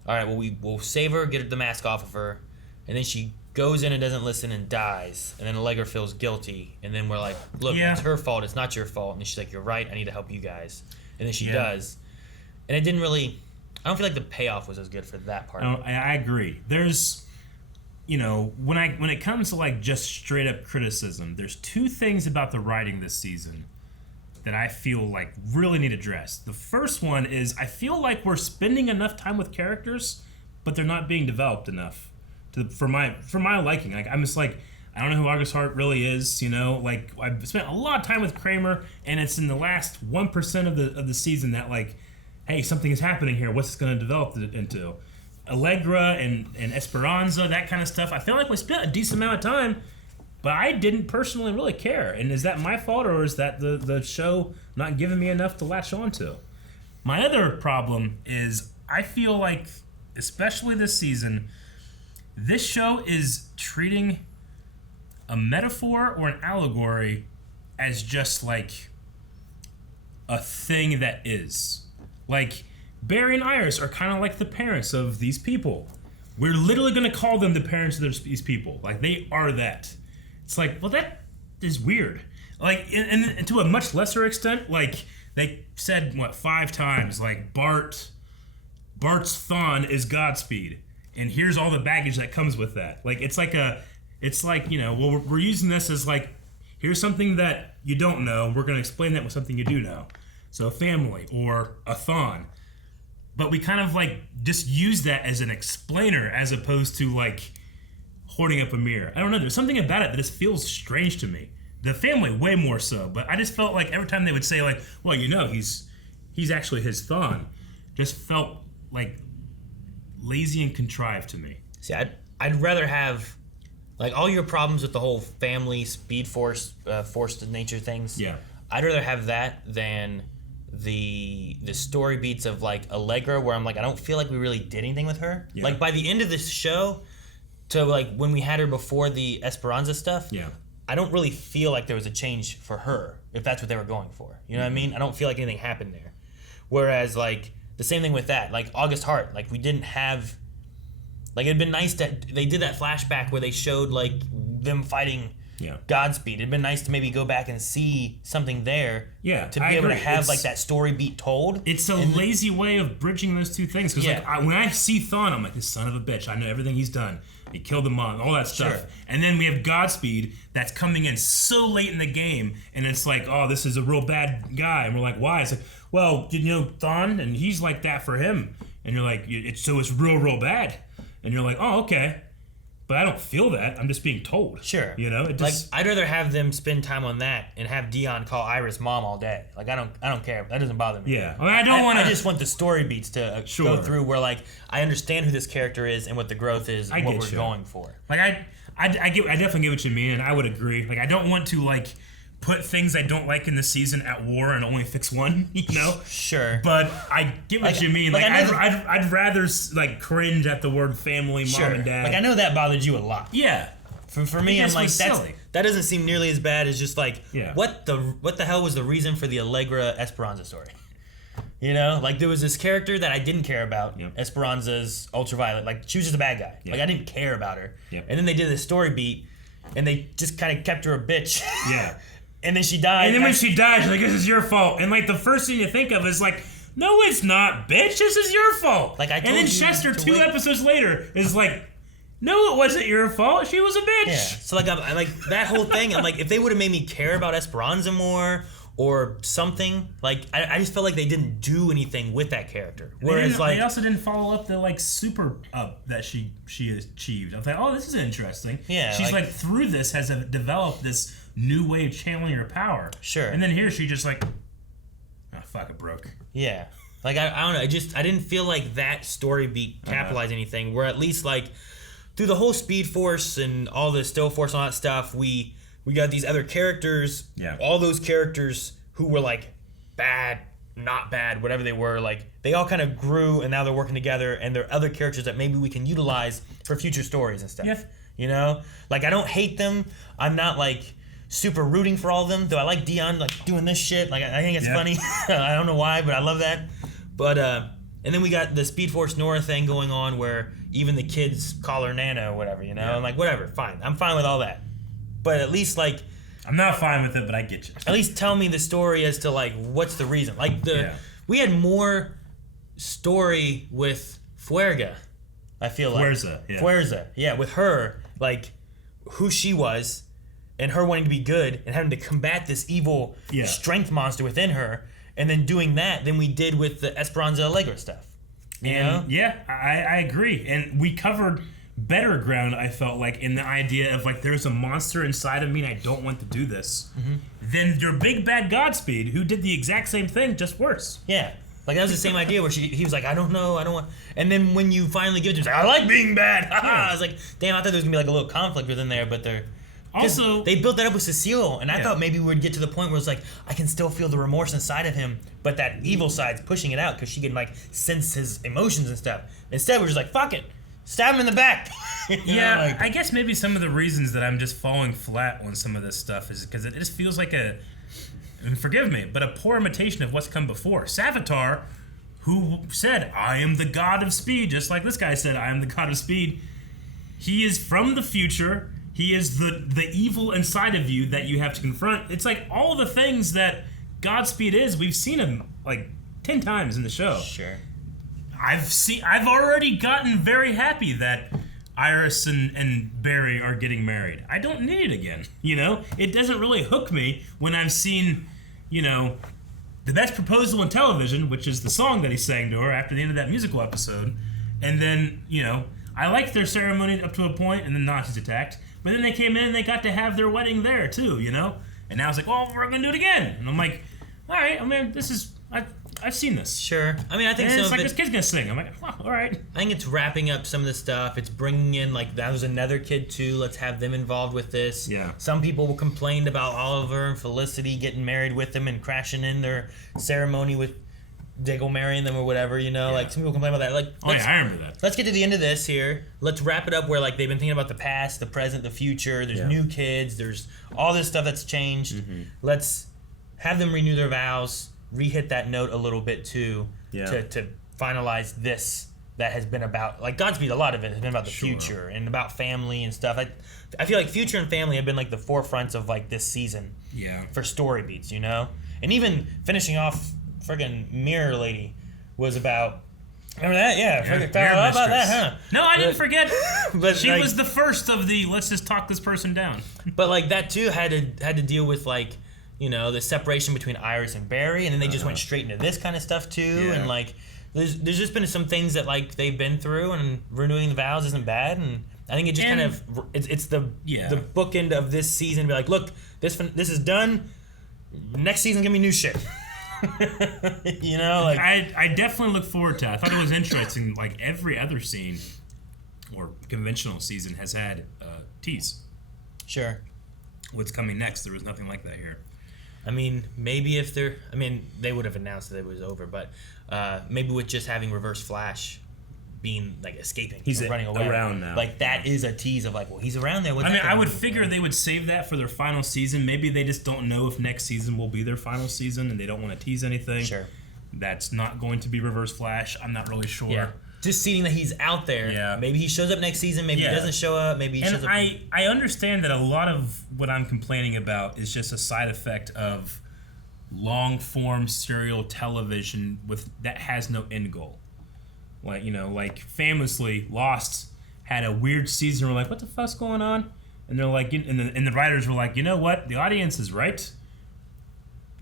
all right, well we'll save her, get the mask off of her, and then she goes in and doesn't listen and dies, and then Allegra feels guilty, and then we're like, look, it's her fault, it's not your fault, and then she's like, you're right, I need to help you guys, and then she does, and it didn't really. I don't feel like the payoff was as good for that part. I agree. There's, you know, when it comes to like just straight up criticism, there's two things about the writing this season that I feel like really need addressed. The first one is I feel like we're spending enough time with characters, but they're not being developed enough for my liking. Like, I'm just like, I don't know who August Hart really is. You know, like I've spent a lot of time with Kramer, and it's in the last 1% of the season that like, hey, something is happening here. What's it going to develop into? Allegra and Esperanza, that kind of stuff. I feel like we spent a decent amount of time, but I didn't personally really care. And is that my fault, or is that the show not giving me enough to latch on to? My other problem is I feel like, especially this season, this show is treating a metaphor or an allegory as just like a thing that is. Like, Barry and Iris are kind of like the parents of these people. We're literally going to call them the parents of these people. Like, they are that. It's like, well, that is weird. Like, and to a much lesser extent, like, they said, 5 times, like, Bart's Thawne is Godspeed. And here's all the baggage that comes with that. Like, it's like, you know, well, we're using this as, like, here's something that you don't know. We're going to explain that with something you do know. So a family or a Thawne. But we kind of like just use that as an explainer as opposed to like holding up a mirror. I don't know. There's something about it that just feels strange to me. The family way more so. But I just felt like every time they would say like, well, you know, he's actually his Thawne, just felt like lazy and contrived to me. See, I'd rather have like all your problems with the whole family, speed force, forced nature things. Yeah. I'd rather have that than the story beats of like Allegra, where I'm like, I don't feel like we really did anything with her. Yeah. Like by the end of this show, to like when we had her before the Esperanza stuff, I don't really feel like there was a change for her, if that's what they were going for. You know what I mean? I don't feel like anything happened there. Whereas like the same thing with that, like August Hart, like we didn't have, like it'd been nice that they did that flashback where they showed like them fighting Godspeed. It'd been nice to maybe go back and see something there. Yeah, to be able to have like that story beat told. It's a lazy way of bridging those two things. Because like when I see Thawne, I'm like, this son of a bitch. I know everything he's done. He killed the mom, all that stuff. Sure. And then we have Godspeed that's coming in so late in the game, and it's like, oh, this is a real bad guy. And we're like, why? It's like, well, you know Thawne, and he's like that for him. And you're like, so it's real bad. And you're like, oh, okay. But I don't feel that. I'm just being told. Sure. You know, it just, like I'd rather have them spend time on that and have Dion call Iris mom all day. Like I don't care. That doesn't bother me. Yeah. I mean, I don't want to. I just want the story beats to go through where like I understand who this character is and what the growth is and what we're going for. Like I definitely get what you mean, and I would agree. Like I don't want to like put things I don't like in the season at war and only fix one, you know? Sure. But I get what you mean. Like I'd rather like cringe at the word family, mom and dad. Like I know that bothered you a lot. Yeah. For me, I'm like that doesn't seem nearly as bad as just like what the hell was the reason for the Allegra Esperanza story? You know, like there was this character that I didn't care about, Esperanza's Ultraviolet. Like she was just a bad guy. Like I didn't care about her. And then they did this story beat, and they just kind of kept her a bitch. Yeah. And then she died. And then when she died, she's like, this is your fault. And like the first thing you think of is like, no, it's not, bitch. This is your fault. Like I told and then you Chester, 2 episodes later, is like, no, it wasn't your fault. She was a bitch. Yeah. So like, I'm like that whole thing. I'm like, if they would have made me care about Esperanza more or something, like I just felt like they didn't do anything with that character. Whereas like they also didn't follow up the like super up that she achieved. I was like, oh, this is interesting. Yeah. She's like through this has developed this new way of channeling her power. Sure. And then here she just like, oh fuck, it broke. Yeah. Like I don't know. I didn't feel like that story beat capitalized anything. Where at least like through the whole Speed Force and all the Still Force and all that stuff, we got these other characters. Yeah. All those characters who were like bad, not bad, whatever they were. Like they all kind of grew, and now they're working together. And there are other characters that maybe we can utilize for future stories and stuff. Yeah. You know, like I don't hate them. I'm not like super rooting for all of them. Though I like Dion like doing this shit. Like I think it's funny. I don't know why, but I love that. But and then we got the Speed Force Nora thing going on where even the kids call her Nana or whatever, you know? I'm like, whatever, fine. I'm fine with all that. But at least like I'm not fine with it, but I get you. At least tell me the story as to like what's the reason. Like we had more story with Fuerza, I feel like. Fuerza, yeah, with her, like who she was and her wanting to be good and having to combat this evil strength monster within her. And then doing that than we did with the Esperanza Allegra stuff. You know? Yeah, I agree. And we covered better ground, I felt like, in the idea of like there's a monster inside of me and I don't want to do this. Than your big bad Godspeed, who did the exact same thing, just worse. Yeah. Like that was the same idea where he was like, I don't know, I don't want. And then when you finally give it to him, he's like, I like being bad. I was like, damn, I thought there was gonna be like a little conflict within there, but they're. Also, they built that up with Cecile, and I thought maybe we would get to the point where it's like, I can still feel the remorse inside of him, but that evil side's pushing it out because she can like sense his emotions and stuff. Instead, we're just like, fuck it, stab him in the back. Yeah, like, I guess maybe some of the reasons that I'm just falling flat on some of this stuff is because it just feels like and forgive me, but a poor imitation of what's come before. Savitar, who said, I am the god of speed, just like this guy said, I am the god of speed. He is from the future. He is the evil inside of you that you have to confront. It's like all the things that Godspeed is. We've seen him like 10 times in the show. Sure. I've already gotten very happy that Iris and Barry are getting married. I don't need it again. You know, it doesn't really hook me when I've seen, you know, the best proposal in television, which is the song that he sang to her after the end of that musical episode, and then you know I liked their ceremony up to a point, and then Nazis attacked. But then they came in and they got to have their wedding there too, you know? And now it's like, well, we're going to do it again. And I'm like, all right, I mean, I've seen this. Sure. I mean, I think and it's like this kid's going to sing. I'm like, well, all right. I think it's wrapping up some of the stuff. It's bringing in, like, that was another kid too. Let's have them involved with this. Yeah. Some people complained about Oliver and Felicity getting married with them and crashing in their ceremony with Diggle marrying them or whatever, you know, like some people complain about that. Like, I remember that. Let's get to the end of this here. Let's wrap it up where like they've been thinking about the past, the present, the future. There's new kids. There's all this stuff that's changed. Let's have them renew their vows, re-hit that note a little bit too, to finalize this that has been about like Godspeed. A lot of it has been about the future and about family and stuff. I feel like future and family have been like the forefronts of like this season. Yeah. For story beats, you know, and even finishing off. Friggin' Mirror Lady was about. Remember that? Yeah. How about that, huh? No, I didn't forget. But she like, was the first of the let's just talk this person down. But like that too had to deal with like, you know, the separation between Iris and Barry, and then they just went straight into this kind of stuff too, and like there's just been some things that like they've been through, and renewing the vows isn't bad, and I think it just kind of it's the bookend of this season. Be like, look, this is done. Next season's gonna be new shit. You know, like I definitely look forward to it. I thought it was interesting. Like every other scene or conventional season has had tease. Sure. What's coming next? There was nothing like that here. I mean, maybe if they're... I mean, they would have announced that it was over, but maybe with just having Reverse Flash being, like, escaping. He's running away. Around now. Like, that is a tease of, like, well, he's around there. What's I would figure they would save that for their final season. Maybe they just don't know if next season will be their final season, and they don't want to tease anything. Sure. That's not going to be Reverse Flash. I'm not really sure. Yeah. Just seeing that he's out there. Yeah. Maybe he shows up next season. Maybe he doesn't show up. Maybe he shows up. I understand that a lot of what I'm complaining about is just a side effect of long-form serial television that has no end goal. Like, you know, like famously, Lost had a weird season. We're like, what the fuck's going on? And they're like, and the writers were like, you know what? The audience is right.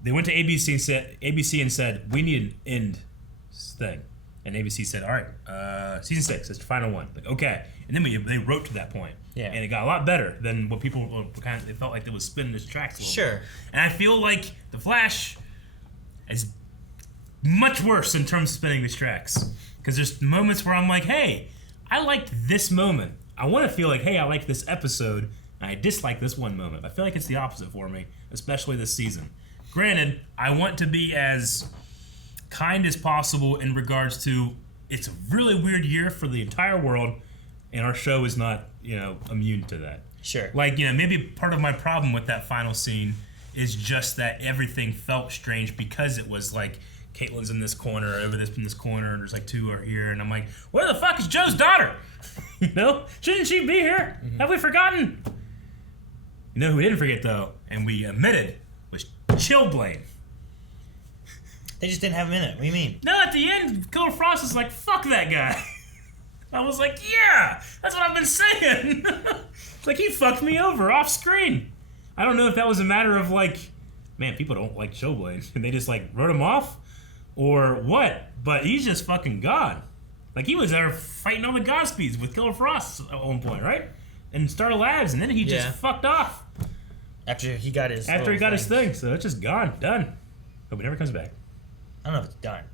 They went to ABC and said, we need an end thing. And ABC said, all right, season 6, it's the final one. Like, okay. And then they wrote to that point. Yeah. And it got a lot better than what people were they felt like they was spinning this tracks a little bit. And I feel like The Flash, as much worse in terms of spinning these tracks. Because there's moments where I'm like, hey, I liked this moment. I want to feel like, hey, I like this episode, and I dislike this one moment. I feel like it's the opposite for me, especially this season. Granted, I want to be as kind as possible in regards to it's a really weird year for the entire world, and our show is not, immune to that. Sure. Like, maybe part of my problem with that final scene is just that everything felt strange because it was like Caitlin's in this corner, over this in this corner, and there's like two are here, and I'm like, where the fuck is Joe's daughter? Shouldn't she be here? Mm-hmm. Have we forgotten? You know who we didn't forget though, and we admitted, was Chillblaine. They just didn't have him in it. What do you mean? No, at the end, Killer Frost is like, fuck that guy. I was like, yeah, that's what I've been saying. It's like, he fucked me over off screen. I don't know if that was a matter of like, man, people don't like Chillblaine, and they just like wrote him off, or what, but he's just fucking gone. Like, he was there fighting all the Godspeeds with Killer Frost at one point, right? In Star Labs, and then he just fucked off. After he got his his thing, so it's just gone, done. Hope he never comes back. I don't know if it's done.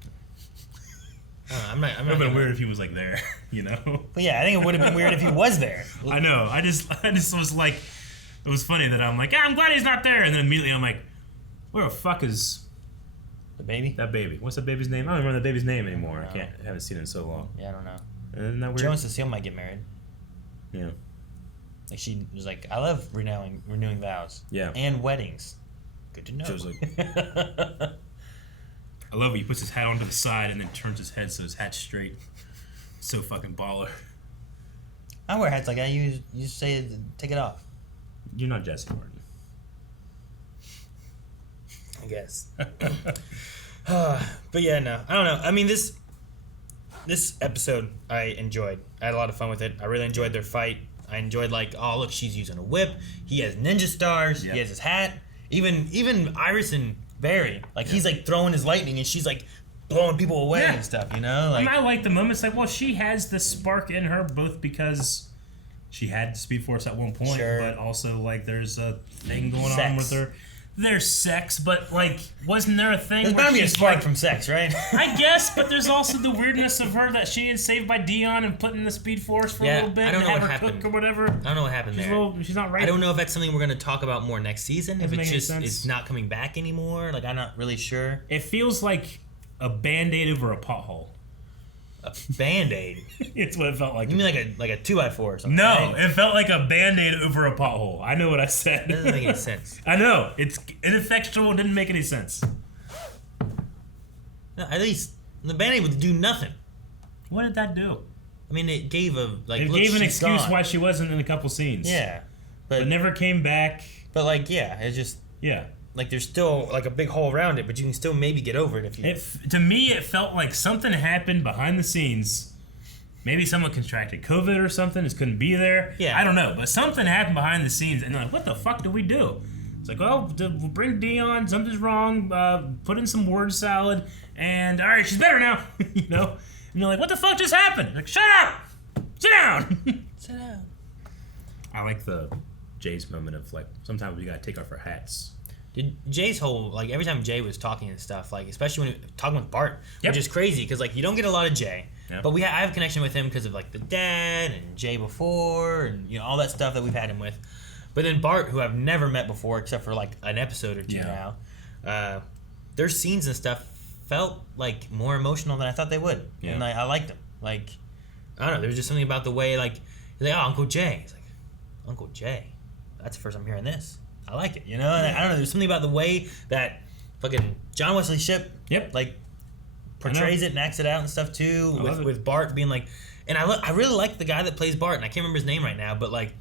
I'm not. It would have been weird if he was like there, But yeah, I think it would have been weird if he was there. I know. I just was like, it was funny that I'm like, I'm glad he's not there, and then immediately I'm like, where the fuck is the baby? That baby. What's the baby's name? I don't remember the baby's name anymore. I haven't seen it in so long. Yeah, I don't know. Isn't that weird? Joe and Cecile might get married. Yeah. Like, she was like, I love renewing vows. Yeah. And weddings. Good to know. Joe's like, I love when he puts his hat onto the side and then turns his head so his hat's straight. So fucking baller. I wear hats like that. You say take it off. You're not Jesse Martin. I guess. But yeah, no. I don't know. I mean, this episode I enjoyed. I had a lot of fun with it. I really enjoyed their fight. I enjoyed like, oh look, she's using a whip. He has ninja stars. Yep. He has his hat. Even Iris and Barry, like he's like throwing his lightning and she's like blowing people away and stuff. Like, and I like the moments like, well, she has the spark in her both because she had Speed Force at one point, but also like there's a thing going on with her. There's sex, but like, wasn't there a thing? There's bound to be a spark from sex, right? I guess, but there's also the weirdness of her that she is saved by Dion and put in the Speed Force for a little bit. I don't know and what have her happened. cook or whatever. I don't know what happened there. She's not right. I don't know if that's something we're gonna talk about more next season. If it's just sense. it's not coming back anymore. Like I'm not really sure. It feels like a Band-Aid over a pothole. A Band-Aid? It's what it felt like. You mean like a 2x4 or something? No, right? it felt like a Band-Aid over a pothole. I know what I said. That doesn't make any sense. I know. It's ineffectual. It didn't make any sense. No, at least the Band-Aid would do nothing. What did that do? I mean, it gave an excuse gone. why she wasn't in a couple scenes. Yeah. But never came back. But like, yeah, it's just... Yeah. Like, there's still, like, a big hole around it, but you can still maybe get over it if you... To me, it felt like something happened behind the scenes. Maybe someone contracted COVID or something, just couldn't be there. Yeah. I don't know, but something happened behind the scenes, and they're like, what the fuck do we do? It's like, well, we'll bring Dion, something's wrong, put in some word salad, and, all right, she's better now, And they're like, what the fuck just happened? Like, shut up! Sit down! Sit down. I like the Jay's moment of, like, sometimes we gotta take off our hats. Jay's whole, like, every time Jay was talking and stuff, like, especially when he was talking with Bart, which is crazy, because, like, you don't get a lot of Jay, but I have a connection with him because of, like, the dad and Jay before, and, all that stuff that we've had him with. But then Bart, who I've never met before, except for, like, an episode or two now, their scenes and stuff felt, like, more emotional than I thought they would. Yeah. And I liked them. Like, I don't know, there was just something about the way, like, he's like, oh, Uncle Jay. He's like, Uncle Jay? That's the first time hearing this. I like it, And I don't know, there's something about the way that fucking John Wesley Shipp, like, portrays it and acts it out and stuff too, with Bart being like, and I really like the guy that plays Bart, and I can't remember his name right now, but like,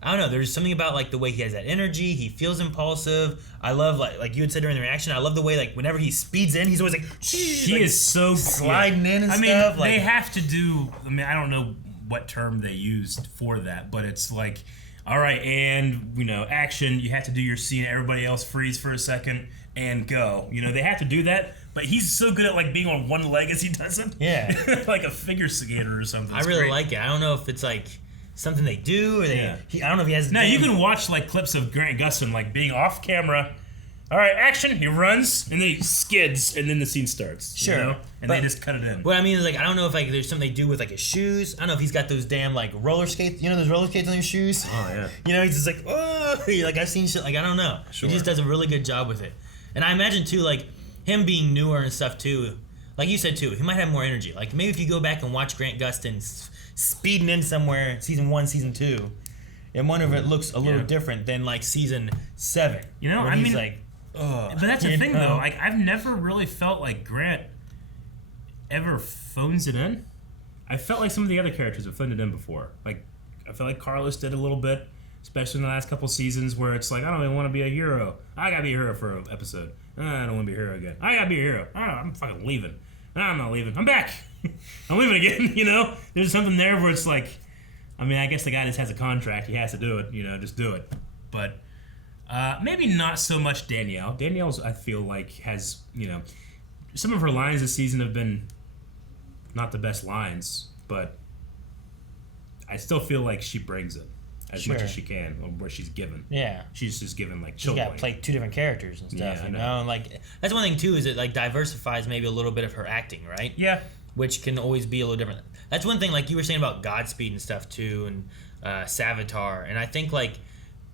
I don't know, there's something about like the way he has that energy, he feels impulsive. I love like you had said during the reaction, I love the way like whenever he speeds in, he's always like, he is so sliding in and stuff. I mean, they have to do, I don't know what term they used for that, but it's like, all right, and, action, you have to do your scene, everybody else freeze for a second, and go. They have to do that, but he's so good at, like, being on one leg as he does it. Yeah. Like a figure skater or something. I really like it. I don't know if it's, like, something they do, or I don't know if he has... No, you can watch, like, clips of Grant Gustin, like, being off camera, all right, action. He runs, and then he skids, and then the scene starts. Sure. You know? And they just cut it in. What I mean is, like, I don't know if like there's something they do with like his shoes. I don't know if he's got those damn like roller skates. You know those roller skates on your shoes? Oh, yeah. You know, he's just like, oh, like I've seen shit. Like I don't know. Sure. He just does a really good job with it. And I imagine too, like him being newer and stuff too. Like you said too, he might have more energy. Like maybe if you go back and watch Grant Gustin speeding in somewhere, season 1, season 2, and wonder if it looks a little different than like season 7. You know, where I he's mean, like, oh, but that's the thing know? though. Like I've never really felt like Grant ever phones it in. I felt like some of the other characters have phoned it in before. Like I felt like Carlos did a little bit, especially in the last couple seasons, where it's like I don't even want to be a hero. I gotta be a hero for an episode. I don't want to be a hero again. I gotta be a hero. I'm fucking leaving. I'm not leaving. I'm back. I'm leaving again. You know, there's something there where it's like, I mean, I guess the guy just has a contract. He has to do it. You know, just do it. But maybe not so much Danielle. Danielle's, I feel like, has, you know, some of her lines this season have been not the best lines, but I still feel like she brings it as much as she can, or where she's given. Yeah. She's just given, like, She's chill got point. to play 2 different characters and stuff, Yeah, I you know. know? And like that's one thing too, is it like diversifies maybe a little bit of her acting, right? Yeah. Which can always be a little different. That's one thing, like you were saying about Godspeed and stuff too, and Savitar, and I think like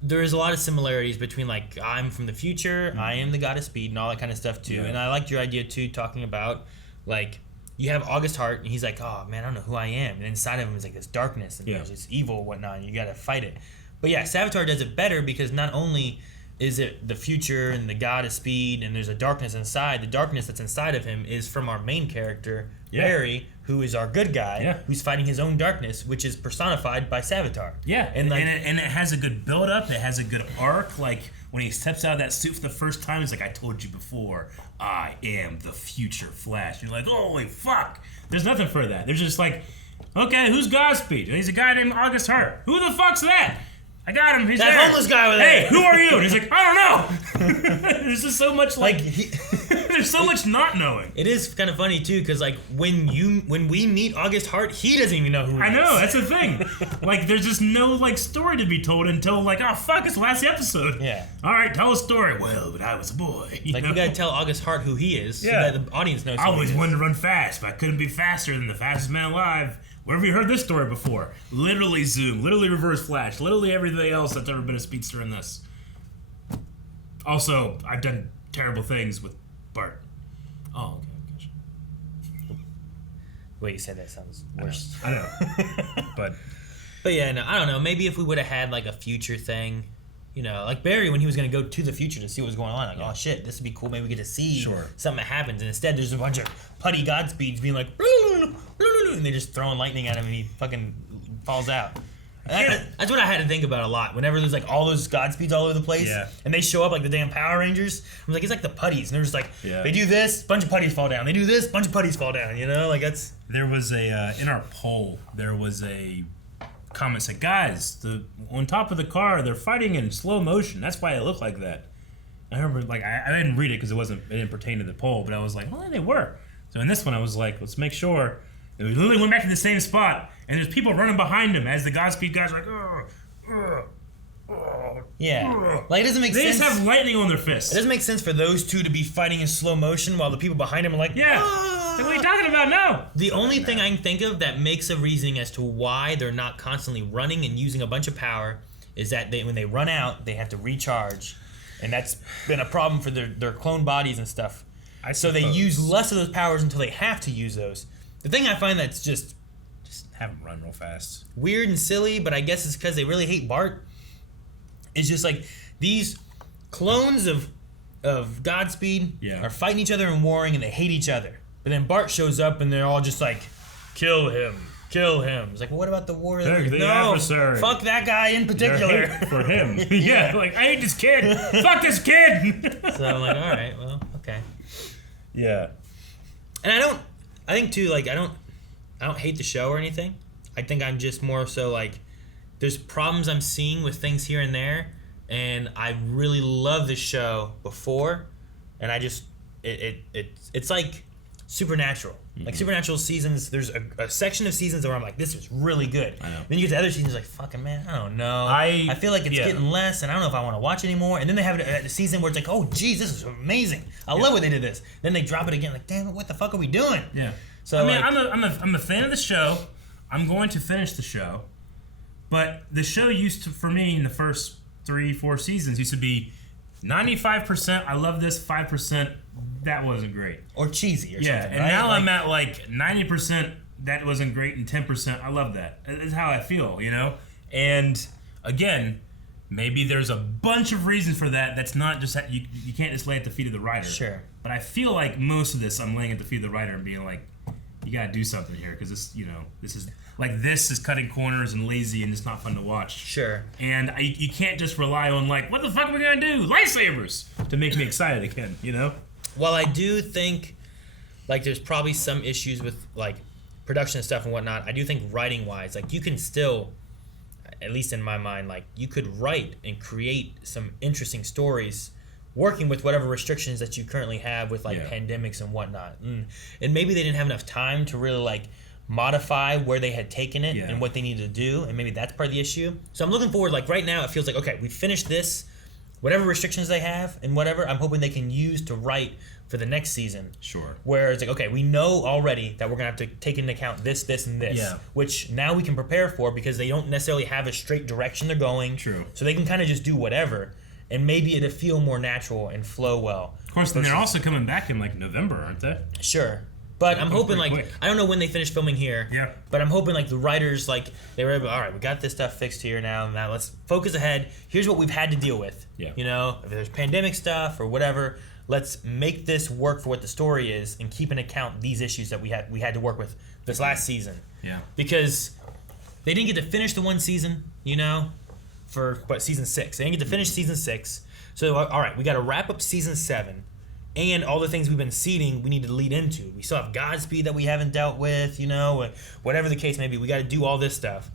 there is a lot of similarities between like I'm from the future, I am the god of speed, and all that kind of stuff too. Yeah. And I liked your idea too, talking about like you have August Hart, and he's like, oh man, I don't know who I am, and inside of him is like this darkness, and there's this evil and whatnot, and you got to fight it. But yeah, Savitar does it better because not only is it the future and the god of speed, and there's a darkness inside. The darkness that's inside of him is from our main character, Barry, who is our good guy, who's fighting his own darkness, which is personified by Savitar. Yeah, and like, and it has a good build up. It has a good arc. Like when he steps out of that suit for the first time, he's like, "I told you before, I am the future Flash." You're like, "Holy fuck!" There's nothing for that. There's just like, "Okay, who's Godspeed?" And he's a guy named August Hart. Who the fuck's that? I got him. He's that there. homeless guy over Hey, there. who are you? And he's like, I don't know. There's just so much like there's so much not knowing. It is kind of funny too, because like when we meet August Hart, he doesn't even know who he is. I know, that's the thing. Like there's just no like story to be told until like, oh fuck, it's the last episode. Yeah. All right, tell a story. Well, but I was a boy. Like we gotta tell August Hart who he is, so Yeah. that the audience knows. I who always he is. wanted to run fast, but I couldn't be faster than the fastest man alive. Where have you heard this story before? Literally Zoom, literally Reverse Flash, literally everything else that's ever been a speedster in this. Also, I've done terrible things with Bart. Oh, okay. The way you said that sounds worse. I know. But yeah, no, I don't know. Maybe if we would have had like a future thing, you know, like Barry when he was gonna go to the future to see what was going on, like, oh shit, this would be cool. Maybe we get to see something that happens, and instead there's a bunch of putty Godspeeds being like, and they're just throwing lightning at him, and he fucking falls out. That's what I had to think about a lot. Whenever there's like all those Godspeeds all over the place, and they show up like the damn Power Rangers, I'm like, it's like the putties, and they're just like, they do this, bunch of putties fall down. They do this, bunch of putties fall down. You know, like that's. There was a in our poll. There was a comment said, guys, on top of the car, they're fighting in slow motion. That's why it looked like that. I remember, like, I didn't read it because it didn't pertain to the poll, but I was like, well, they were. So in this one, I was like, let's make sure. And we literally went back to the same spot, and there's people running behind him as the Godspeed guys are like, Yeah, like it doesn't make sense. They just have lightning on their fists. It doesn't make sense for those two to be fighting in slow motion while the people behind them are like, yeah. Like, what are you talking about now? The only thing I can think of that makes a reasoning as to why they're not constantly running and using a bunch of power is that when they run out, they have to recharge, and that's been a problem for their clone bodies and stuff. So they use less of those powers until they have to use those. The thing I find that's just have them run real fast, weird and silly, but I guess it's because they really hate Bart. It's just like these clones of Godspeed are fighting each other and warring, and they hate each other. But then Bart shows up, and they're all just like, kill him. It's like, well, what about the war? They're the adversary. Fuck that guy in particular. For him. Yeah, like, I hate this kid. Fuck this kid. So I'm like, all right, well, okay. Yeah. And I think too, like, I don't hate the show or anything. I think I'm just more so like, there's problems I'm seeing with things here and there, and I really love the show before, and I just it's like Supernatural. Like Supernatural seasons, there's a section of seasons where I'm like, this is really good. I know. Then you get to other seasons like, fucking man, I don't know. I feel like it's getting less, and I don't know if I want to watch anymore. And then they have a season where it's like, oh, geez, this is amazing. I love what they did this. Then they drop it again, like, damn it, what the fuck are we doing? Yeah. So I mean, like, I'm a fan of the show. I'm going to finish the show, but the show used to, for me, in the first 3-4 seasons, used to be 95%. I love this. 5%. That wasn't great. Or cheesy or something. Yeah, and right? now like, I'm at like 90%. That wasn't great, and 10%. I love that. That's how I feel, you know. And again, maybe there's a bunch of reasons for that. That's not just you can't just lay at the feet of the writer. Sure. But I feel like most of this, I'm laying at the feet of the writer and being like, you gotta do something here because this, you know, this is cutting corners and lazy and it's not fun to watch. Sure. And you can't just rely on like, what the fuck are we gonna do? Lightsabers to make me excited again, you know. While I do think, like, there's probably some issues with, like, production and stuff and whatnot, I do think writing-wise, like, you can still, at least in my mind, like, you could write and create some interesting stories working with whatever restrictions that you currently have with, like, pandemics and whatnot. And maybe they didn't have enough time to really, like, modify where they had taken it and what they needed to do, and maybe that's part of the issue. So I'm looking forward, like, right now, it feels like, okay, we finished this. Whatever restrictions they have and whatever, I'm hoping they can use to write for the next season. Sure. Where it's like, okay, we know already that we're going to have to take into account this, this, and this. Yeah. Which now we can prepare for because they don't necessarily have a straight direction they're going. True. So they can kind of just do whatever. And maybe it'll feel more natural and flow well. Of course, then they're also coming back in like November, aren't they? Sure. But I'm hoping, like, quick. I don't know when they finish filming here. Yeah. But I'm hoping, like, the writers, like, they were able, all right, we got this stuff fixed here now. Now let's focus ahead. Here's what we've had to deal with. Yeah. You know, if there's pandemic stuff or whatever, let's make this work for what the story is and keep in account these issues that we had to work with this last season. Yeah. Because they didn't get to finish the one season, you know, for, season 6. They didn't get to finish season 6. So, all right, we got to wrap up season 7. And all the things we've been seeding, we need to lead into. We still have Godspeed that we haven't dealt with, you know, whatever the case may be. We got to do all this stuff.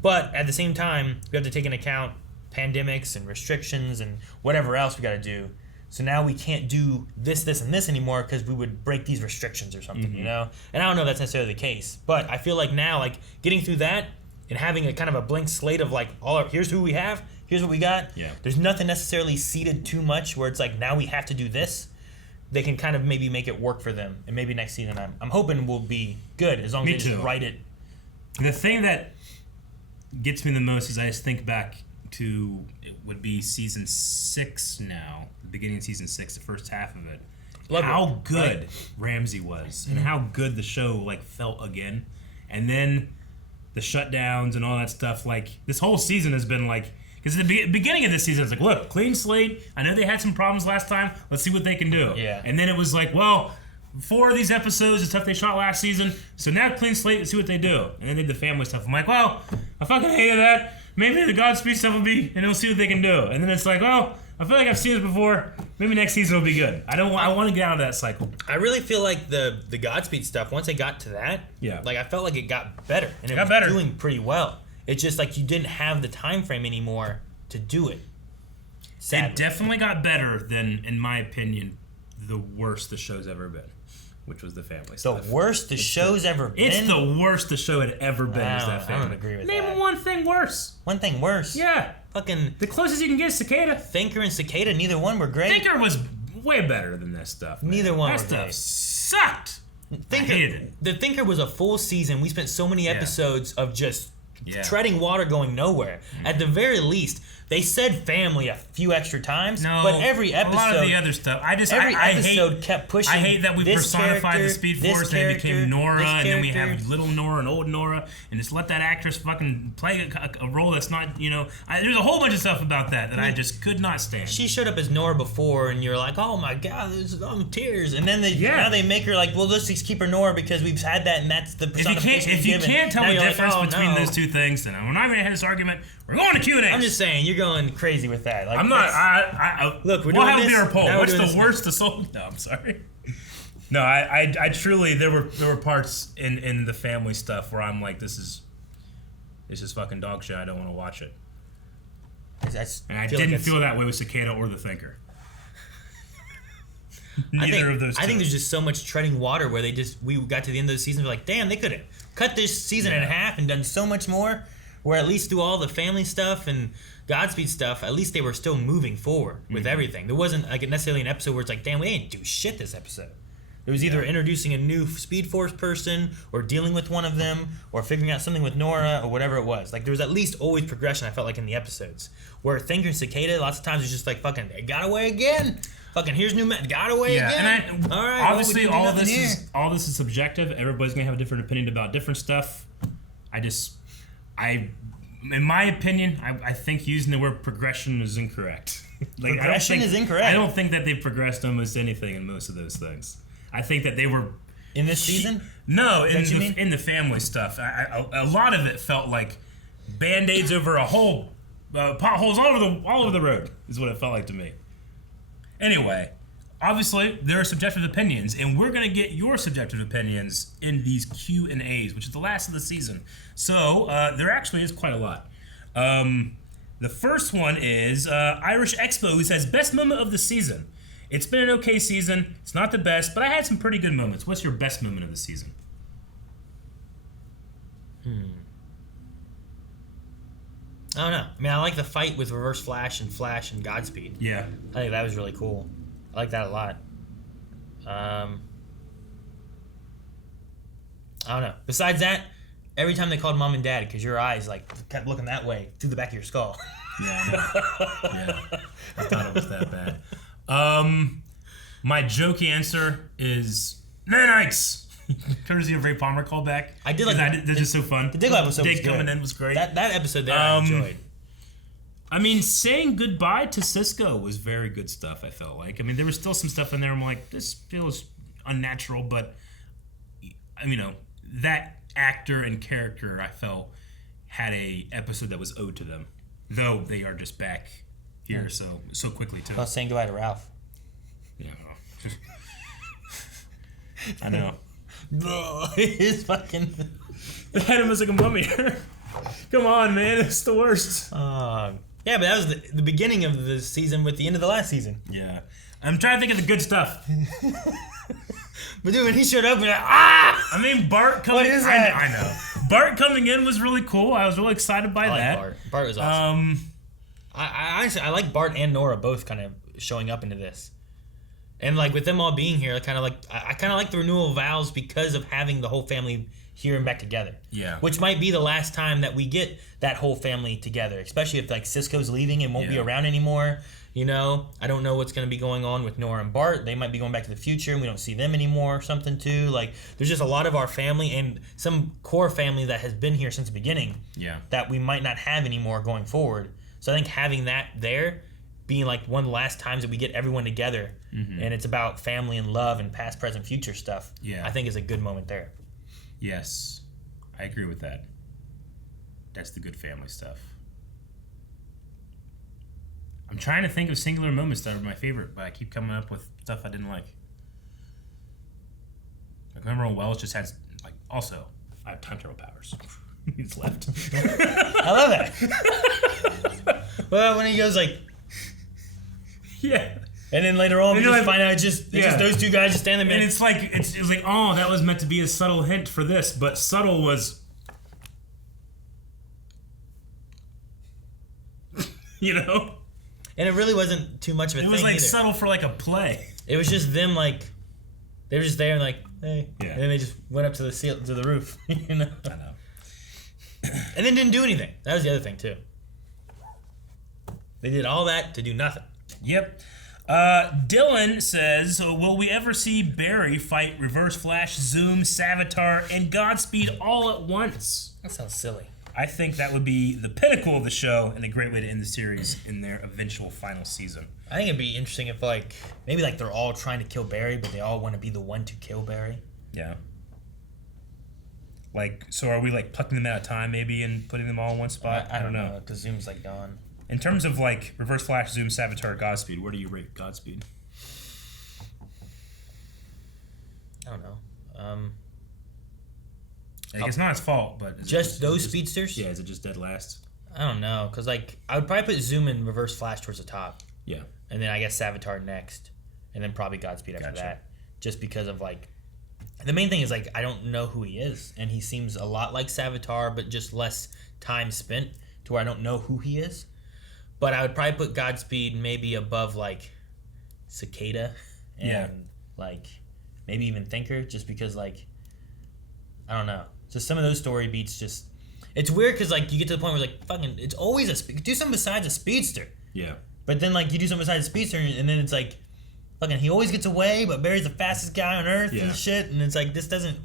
But at the same time, we have to take into account pandemics and restrictions and whatever else we got to do. So now we can't do this, this, and this anymore because we would break these restrictions or something, you know? And I don't know if that's necessarily the case. But I feel like now, like, getting through that and having a kind of a blank slate of, like, here's who we have, here's what we got. Yeah. There's nothing necessarily seeded too much where it's like, now we have to do this. They can kind of maybe make it work for them, and maybe next season I'm hoping will be good as long as they just write it. The thing that gets me the most is I just think back to it would be season 6 now, the beginning of season 6, the first half of it. How good Ramsey was, and how good the show like felt again, and then the shutdowns and all that stuff. Like this whole season has been like. Because at the beginning of this season, it's like, look, clean slate. I know they had some problems last time. Let's see what they can do. Yeah. And then it was like, well, 4 of these episodes, the stuff they shot last season. So now clean slate, let's see what they do. And then they did the family stuff. I'm like, well, I fucking hated that. Maybe the Godspeed stuff will be, and we'll see what they can do. And then it's like, well, I feel like I've seen this before. Maybe next season will be good. I want to get out of that cycle. I really feel like the Godspeed stuff, once they got to that, like I felt like it got better. And it was doing pretty well. It's just like you didn't have the time frame anymore to do it. Sadly. It definitely got better than, in my opinion, the worst the show's ever been, which was the family stuff. The worst the show's ever been? It's the worst the show had ever been is that family. I don't agree with Name that. one thing worse. One thing worse? Yeah. Fucking... The closest you can get is Cicada. Thinker and Cicada, neither one were great. Thinker was way better than this stuff. Man. Neither one that were stuff great. Sucked. Thinker, I hated it. The Thinker was a full season. We spent so many episodes of just treading water going nowhere. At the very least, they said family a few extra times, but every episode, a lot of the other stuff, I hate, kept pushing. I hate that we personified the Speed Force and it became Nora, and then we have little Nora and old Nora, and just let that actress fucking play a role that's not, you know. There's a whole bunch of stuff about that I just could not stand. She showed up as Nora before, and you're like, oh my god, there's tears, and then now they make her like, well, let's just keep her Nora because we've had that, and that's the personification. If you can't tell the difference between those two things, then we're not going to have this argument. We're going to Q&A. I'm just saying, you're going crazy with that. Like, I'm not. Look, we'll have a beer poll. What's the worst? worst assault? No, I'm sorry. No, I truly there were parts in the family stuff where I'm like, this is fucking dog shit. I don't want to watch it. And I didn't feel that way with Cicada or the Thinker. Neither of those two. I think there's just so much treading water where we got to the end of the season, we're like, damn, they could have cut this season in half and done so much more. Where at least through all the family stuff and Godspeed stuff, at least they were still moving forward with everything. There wasn't like necessarily an episode where it's like, damn, we didn't do shit this episode. It was either introducing a new Speed Force person, or dealing with one of them, or figuring out something with Nora, or whatever it was. Like, there was at least always progression, I felt like, in the episodes. Where Thinker and Cicada, lots of times, it's just like, fucking, they got away again. Fucking, here's new men, got away again. And all right, obviously, all this is subjective. Everybody's going to have a different opinion about different stuff. In my opinion, I think using the word progression is incorrect. Progression is incorrect. I don't think that they've progressed almost anything in most of those things. I think that they were in this season. No, in the family stuff. A lot of it felt like band-aids over a hole, potholes all over the road is what it felt like to me. Anyway, obviously there are subjective opinions, and we're gonna get your subjective opinions in these Q&As, which is the last of the season. So there actually is quite a lot. The first one is Irish Expo, who says best moment of the season. It's been an okay season. It's not the best, but I had some pretty good moments. What's your best moment of the season? I don't know. I mean, I like the fight with Reverse Flash and Godspeed. Yeah. I think that was really cool. I like that a lot. I don't know. Besides that, every time they called Mom and Dad, because your eyes like kept looking that way through the back of your skull. Yeah, I thought it was that bad. My joke answer is nanites. Courtesy of Ray Palmer callback. I did like that. They're just so fun. The Diggle episode was good. Coming in was great. That episode there I enjoyed. I mean, saying goodbye to Cisco was very good stuff, I felt like. I mean, there was still some stuff in there I'm like, this feels unnatural, but that actor and character, I felt, had a episode that was owed to them. Though they are just back here so quickly, too. Well, saying goodbye to Ralph. Yeah. I know. His fucking... They had him as like a mummy. Come on, man. It's the worst. Yeah, but that was the beginning of the season with the end of the last season. Yeah. I'm trying to think of the good stuff. But dude, when he showed up, we're like, ah! I mean, Bart coming in. What is that? I know. Bart coming in was really cool. I was really excited by that. Bart. Bart was awesome. I honestly, I like Bart and Nora both kind of showing up into this. And like with them all being here, I kind of like the renewal vows because of having the whole family here and back together. Yeah. Which might be the last time that we get that whole family together, especially if like Cisco's leaving and won't be around anymore. You know, I don't know what's going to be going on with Nora and Bart. They might be going back to the future and we don't see them anymore or something too. Like, there's just a lot of our family and some core family that has been here since the beginning that we might not have anymore going forward. So I think having that there, being like one of the last times that we get everyone together and it's about family and love and past, present, future stuff, I think is a good moment there. Yes, I agree with that. That's the good family stuff. I'm trying to think of singular moments that are my favorite, but I keep coming up with stuff I didn't like. Like, remember when Wells just had, like, also, I have time travel powers. He's left. I love that. Well, when he goes like, yeah. And then later on, we just find out it's just those two guys just standing there. And it's like, oh, that was meant to be a subtle hint for this, but subtle was, you know? And it really wasn't too much of a thing. It was like either. subtle for like a play. It was just them like, they were just there and like, hey. Yeah. And then they just went up to the roof, you know? I know. And then didn't do anything. That was the other thing too. They did all that to do nothing. Yep. Dylan says, will we ever see Barry fight Reverse Flash, Zoom, Savitar, and Godspeed all at once? That sounds silly. I think that would be the pinnacle of the show and a great way to end the series in their eventual final season. I think it'd be interesting if like maybe like they're all trying to kill Barry, but they all want to be the one to kill Barry. Yeah. Like, so are we like plucking them out of time maybe and putting them all in one spot? I don't know. Because Zoom's like gone. In terms of like Reverse Flash, Zoom, Savitar, Godspeed, where do you rate Godspeed? I don't know. Like, it's not his fault, but just those speedsters? Yeah, is it just dead last? I don't know, because like I would probably put Zoom and Reverse Flash towards the top. Yeah. And then I guess Savitar next. and then probably Godspeed after that. Just because of like, the main thing is like I don't know who he is, and he seems a lot like Savitar, but just less time spent to where I don't know who he is. But I would probably put Godspeed maybe above like Cicada and like maybe even Thinker, just because like I don't know, just some of those story beats just. It's weird because like you get to the point where like fucking it's always do something besides a speedster. Yeah. But then like you do something besides a speedster and then it's like fucking he always gets away but Barry's the fastest guy on earth and shit and it's like this doesn't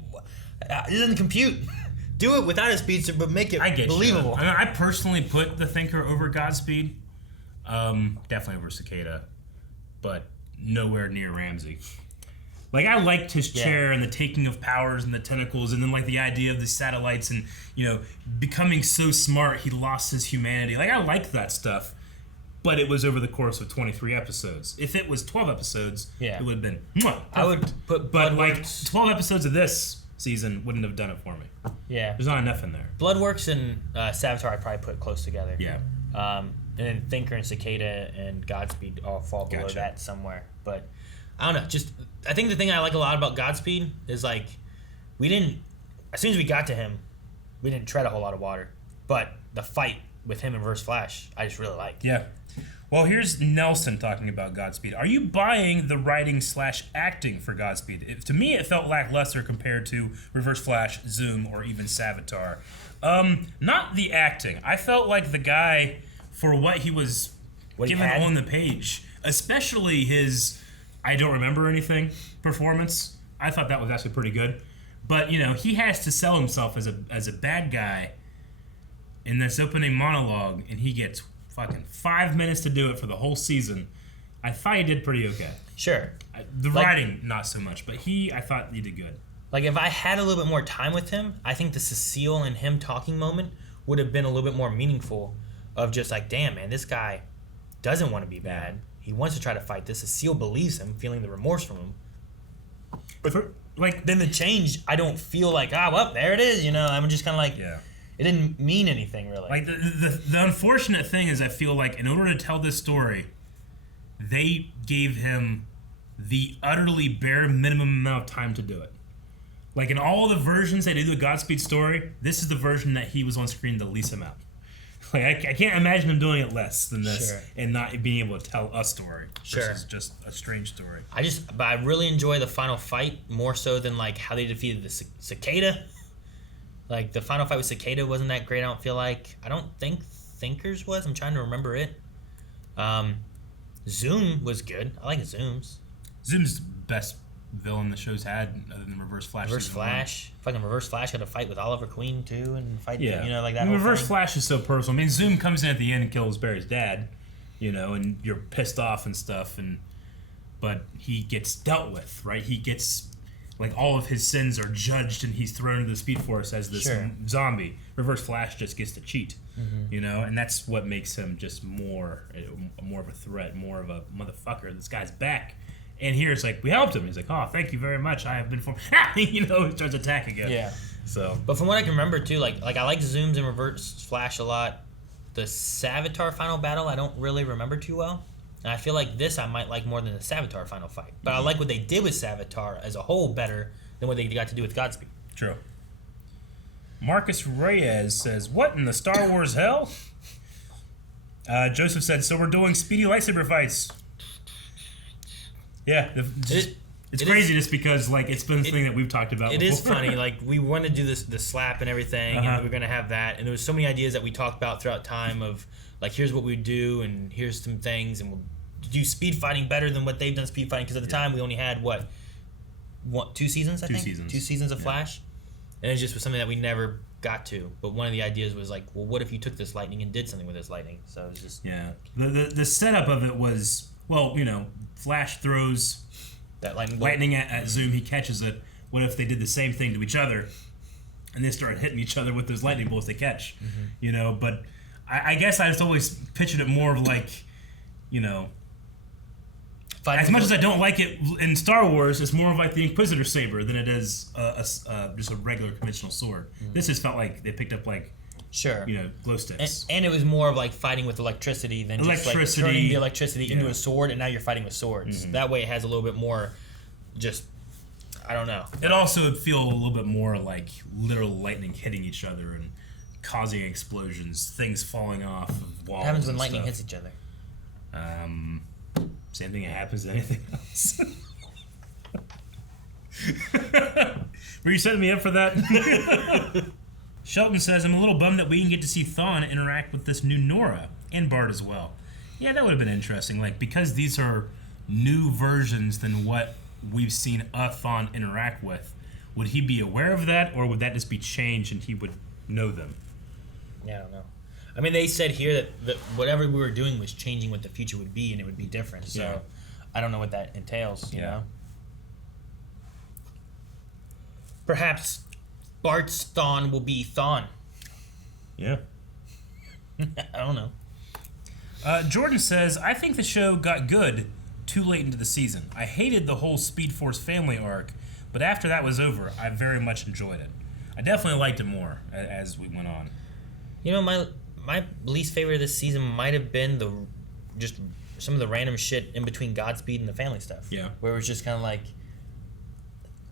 compute. Do it without a speedster but make it believable. I mean, I personally put the Thinker over Godspeed. Definitely over Cicada, but nowhere near Ramsey. Like, I liked his chair and the taking of powers and the tentacles and then, like, the idea of the satellites and, you know, becoming so smart he lost his humanity. Like, I liked that stuff, but it was over the course of 23 episodes. If it was 12 episodes, it would have been perfect. I would put But, like, 12 episodes of this season wouldn't have done it for me. Yeah. There's not enough in there. Bloodworks and Savitar I'd probably put close together. Yeah. And then Thinker and Cicada and Godspeed all fall below that somewhere. But I don't know. Just I think the thing I like a lot about Godspeed is like we didn't. As soon as we got to him, we didn't tread a whole lot of water. But the fight with him and Reverse Flash, I just really liked. Yeah. Well, here's Nelson talking about Godspeed. Are you buying the writing/acting for Godspeed? To me, it felt lackluster compared to Reverse Flash, Zoom, or even Savitar. Not the acting. I felt like the guy, for what he was given on the page, especially his I don't remember anything performance, I thought that was actually pretty good. But, you know, he has to sell himself as a bad guy in this opening monologue, and he gets fucking 5 minutes to do it for the whole season. I thought he did pretty okay. Sure. The writing, not so much, but I thought he did good. Like, if I had a little bit more time with him, I think the Cecile and him talking moment would have been a little bit more meaningful of just like, damn, man, this guy doesn't want to be bad. He wants to try to fight this. Cecile believes him, feeling the remorse from him. But then the change, I don't feel like, well, there it is. You know, I'm just kind of like, it didn't mean anything really. Like the unfortunate thing is, I feel like in order to tell this story, they gave him the utterly bare minimum amount of time to do it. Like in all the versions they did the Godspeed story, this is the version that he was on screen the least amount. Like I can't imagine him doing it less than this and not being able to tell a story. Versus just a strange story. But I really enjoy the final fight more so than like how they defeated the Cicada. Like the final fight with Cicada wasn't that great. I don't feel like. I don't think Thinkers was. I'm trying to remember it. Zoom was good. I like Zoom's. Zoom's the best villain the show's had other than Reverse Flash. Fucking Reverse Flash had a fight with Oliver Queen too, and fight. You know, like that. Reverse Flash is so personal. I mean, Zoom comes in at the end and kills Barry's dad. You know, and you're pissed off and stuff, but he gets dealt with, right? He gets like all of his sins are judged, and he's thrown into the Speed Force as this zombie. Reverse Flash just gets to cheat, you know, and that's what makes him just more of a threat, more of a motherfucker. This guy's back. And here it's like, we helped him. He's like, oh, thank you very much. I have been formed. You know, he starts attacking again. Yeah. So, but from what I can remember too, like I like Zooms and Reverse Flash a lot. The Savitar final battle I don't really remember too well. And I feel like this I might like more than the Savitar final fight. But I like what they did with Savitar as a whole better than what they got to do with Godspeed. True. Marcus Reyes says, what in the Star Wars hell? Joseph said, so we're doing speedy lightsaber fights. Yeah, it's crazy just because like it's been something that we've talked about. It is funny. Like we want to do the slap and everything, and we're gonna have that. And there was so many ideas that we talked about throughout time of like here's what we do, and here's some things, and we'll do speed fighting better than what they've done speed fighting because at the time we only had two seasons. I think 2 seasons of Flash, and it just was something that we never got to. But one of the ideas was like, well, what if you took this lightning and did something with this lightning? So it was just the setup of it was Flash throws that lightning at Zoom. He catches it. What if they did the same thing to each other, and they started hitting each other with those lightning bolts they catch? You know, but I guess I just always pictured it more of like, you know, as much as I don't like it in Star Wars, it's more of like the Inquisitor saber than it is just a regular conventional sword. This just felt like they picked up like Sure. glow sticks. And it was more of like fighting with electricity than just like turning the electricity into a sword, and now you're fighting with swords. That way it has a little bit more just, I don't know. It also would feel a little bit more like literal lightning hitting each other and causing explosions, things falling off of walls. What happens when and lightning stuff. hits each other? Same thing that happens to anything else. Were you setting me up for that? Shelton says, I'm a little bummed that we didn't get to see Thawne interact with this new Nora and Bart as well. Yeah, that would have been interesting. Like, because these are new versions than what we've seen Thawne interact with, would he be aware of that, or would that just be changed and he would know them? Yeah, I don't know. I mean, they said here that whatever we were doing was changing what the future would be, and it would be different. So I don't know what that entails, you know? Perhaps Bart's Thawne will be Thawne. Yeah. I don't know. Jordan says, I think the show got good too late into the season. I hated the whole Speed Force family arc, but after that was over, I very much enjoyed it. I definitely liked it more as we went on. You know, my least favorite of this season might have been just some of the random shit in between Godspeed and the family stuff. Yeah. Where it was just kind of like,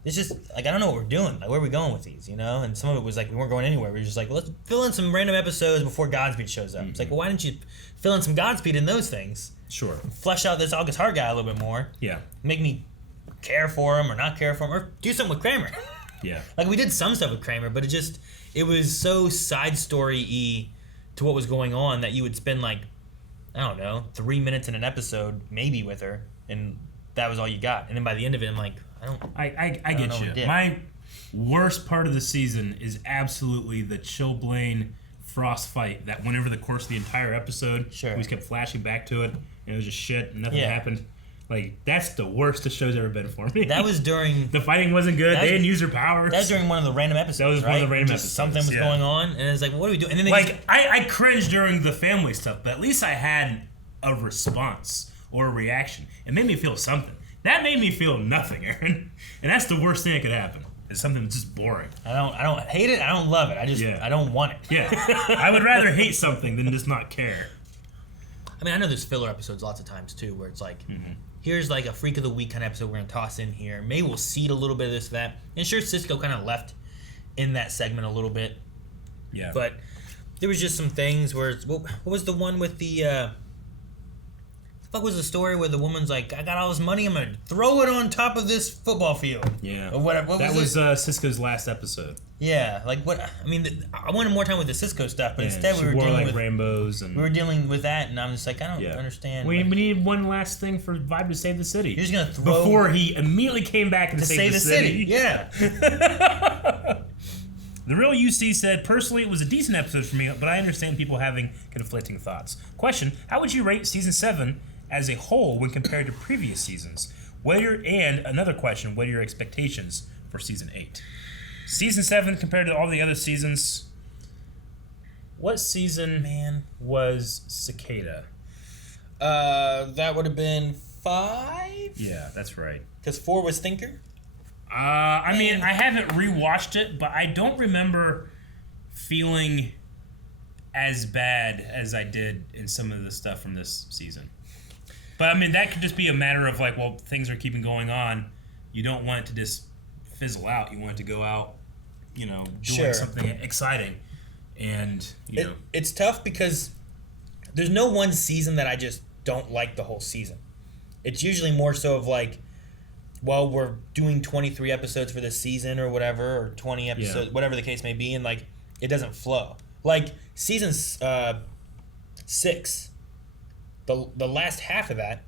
it's just, like, I don't know what we're doing. Like, where are we going with these, you know? And some of it was like, we weren't going anywhere. We were just like, well, let's fill in some random episodes before Godspeed shows up. It's like, well, why didn't you fill in some Godspeed in those things? Sure. Flesh out this August Hart guy a little bit more. Yeah. Make me care for him or not care for him, or do something with Kramer. Yeah. Like, we did some stuff with Kramer, but it was so side story-y to what was going on that you would spend, like, I don't know, 3 minutes in an episode maybe with her, and that was all you got. And then by the end of it, I'm like, I get you. My worst part of the season is absolutely the Chilblain Frost fight that went over the course of the entire episode. Sure. We just kept flashing back to it, and it was just shit, and nothing Yeah. happened. Like, that's the worst the show's ever been for me. That was during... The fighting wasn't good. They didn't use their powers. That was during one of the random episodes, That was right? one of the random Just episodes. Something was going on, and it's like, what are we doing? And then I cringed during the family stuff, but at least I had a response or a reaction. It made me feel something. That made me feel nothing, Aaron. And that's the worst thing that could happen. It's something that's just boring. I don't hate it. I don't love it. I don't want it. Yeah. I would rather hate something than just not care. I mean, I know there's filler episodes lots of times too, where it's like, here's like a Freak of the Week kind of episode we're gonna toss in here. Maybe we'll seed a little bit of this or that. And sure, Cisco kind of left in that segment a little bit. Yeah. But there was just some things where what was the one with the fuck was the story where the woman's like, I got all this money, I'm gonna throw it on top of this football field. Yeah. Or whatever. That was Cisco's last episode. Yeah, like what? I mean, I wanted more time with the Cisco stuff, but Yeah, instead she we were wore, dealing like, with rainbows and we were dealing with that, and I'm just like, I don't understand. We like, need one last thing for Vibe to save the city. You're just gonna throw before he immediately came back and to saved save the the city. Yeah. The Real UC said, personally, it was a decent episode for me, but I understand people having conflicting thoughts. Question, how would you rate Season 7 as a whole when compared to previous seasons? And another question, what are your expectations for Season 8? Season 7 compared to all the other seasons, what season was Cicada? That would have been 5? Yeah, that's right. Because 4 was Thinker? I mean, I haven't rewatched it, but I don't remember feeling as bad as I did in some of the stuff from this season. But, I mean, that could just be a matter of, like, well, things are keeping going on. You don't want it to just fizzle out. You want it to go out, doing something exciting. And, It's tough because there's no one season that I just don't like the whole season. It's usually more so of, like, well, we're doing 23 episodes for this season or whatever, or 20 episodes, whatever the case may be, and, like, it doesn't flow. Like, season 6, the last half of that,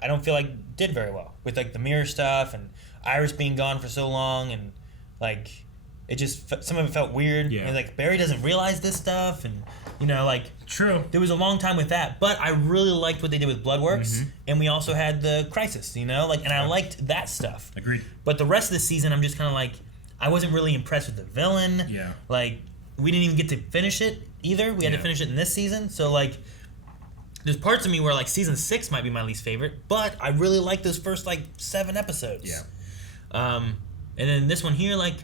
I don't feel like did very well. With, like, the mirror stuff and Iris being gone for so long, and, like, it just, some of it felt weird. Yeah. And, like, Barry doesn't realize this stuff, and, like... True. There was a long time with that, but I really liked what they did with Bloodworks, and we also had the Crisis, and I liked that stuff. Agreed. But the rest of the season, I'm just kind of like, I wasn't really impressed with the villain. Yeah. Like, we didn't even get to finish it either. We had to finish it in this season, so, like, there's parts of me where, like, season 6 might be my least favorite, but I really like those first, like, 7 episodes. Yeah. And then this one here, like,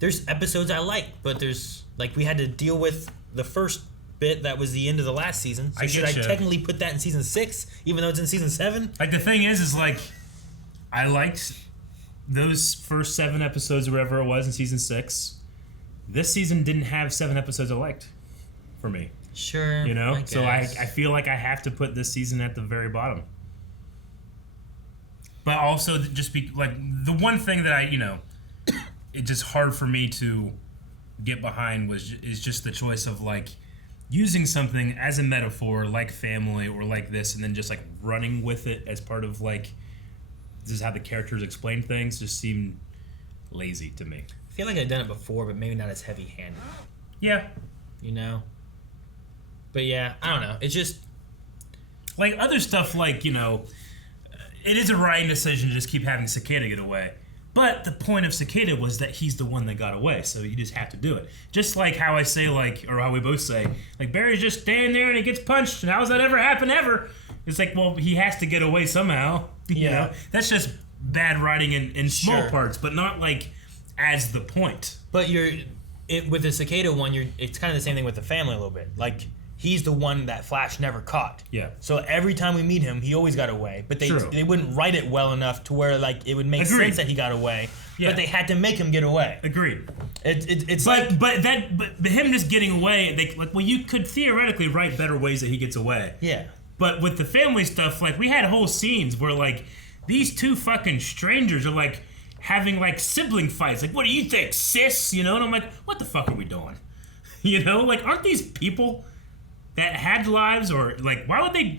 there's episodes I like, but there's, like, we had to deal with the first bit that was the end of the last season. So should I technically put that in season 6, even though it's in season 7? Like, the thing is like, I liked those first 7 episodes or whatever it was in season 6. This season didn't have 7 episodes I liked for me. Sure. You know? So I feel like I have to put this season at the very bottom. But also, just be like, the one thing that it's just hard for me to get behind is just the choice of, like, using something as a metaphor, like family or like this, and then just, like, running with it as part of, like, this is how the characters explain things, just seemed lazy to me. I feel like I've done it before, but maybe not as heavy-handed. Yeah. You know? But yeah, I don't know. It's just... Like, other stuff, like, it is a writing decision to just keep having Cicada get away. But the point of Cicada was that he's the one that got away, so you just have to do it. Just like how I say, like, or how we both say, like, Barry's just standing there and he gets punched, and how does that ever happen ever? It's like, well, he has to get away somehow. You know? That's just bad writing in small parts, but not, like, as the point. But with the Cicada one, it's kind of the same thing with the family a little bit. Like, he's the one that Flash never caught. Yeah. So every time we meet him, he always got away. But they wouldn't write it well enough to where, like, it would make sense that he got away. Yeah. But they had to make him get away. Agreed. It's but him just getting away, you could theoretically write better ways that he gets away. Yeah. But with the family stuff, like, we had whole scenes where, like, these two fucking strangers are, like, having, like, sibling fights. Like, what do you think, sis? You know? And I'm like, what the fuck are we doing? You know? Like, aren't these people that had lives, or, like, why are they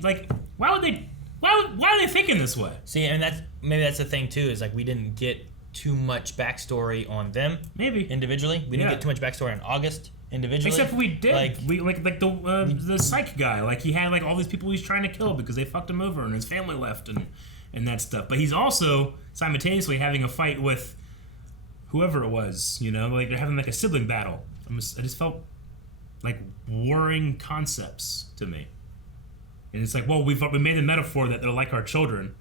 thinking this way? See, and maybe that's the thing, too, is, like, we didn't get too much backstory on them. Maybe. Individually. We didn't get too much backstory on August. Individually, except we did, the psych guy, like, he had, like, all these people he's trying to kill because they fucked him over and his family left and that stuff. But he's also simultaneously having a fight with whoever it was, like, they're having, like, a sibling battle. I just felt like warring concepts to me, and it's like, well, we made the metaphor that they're like our children,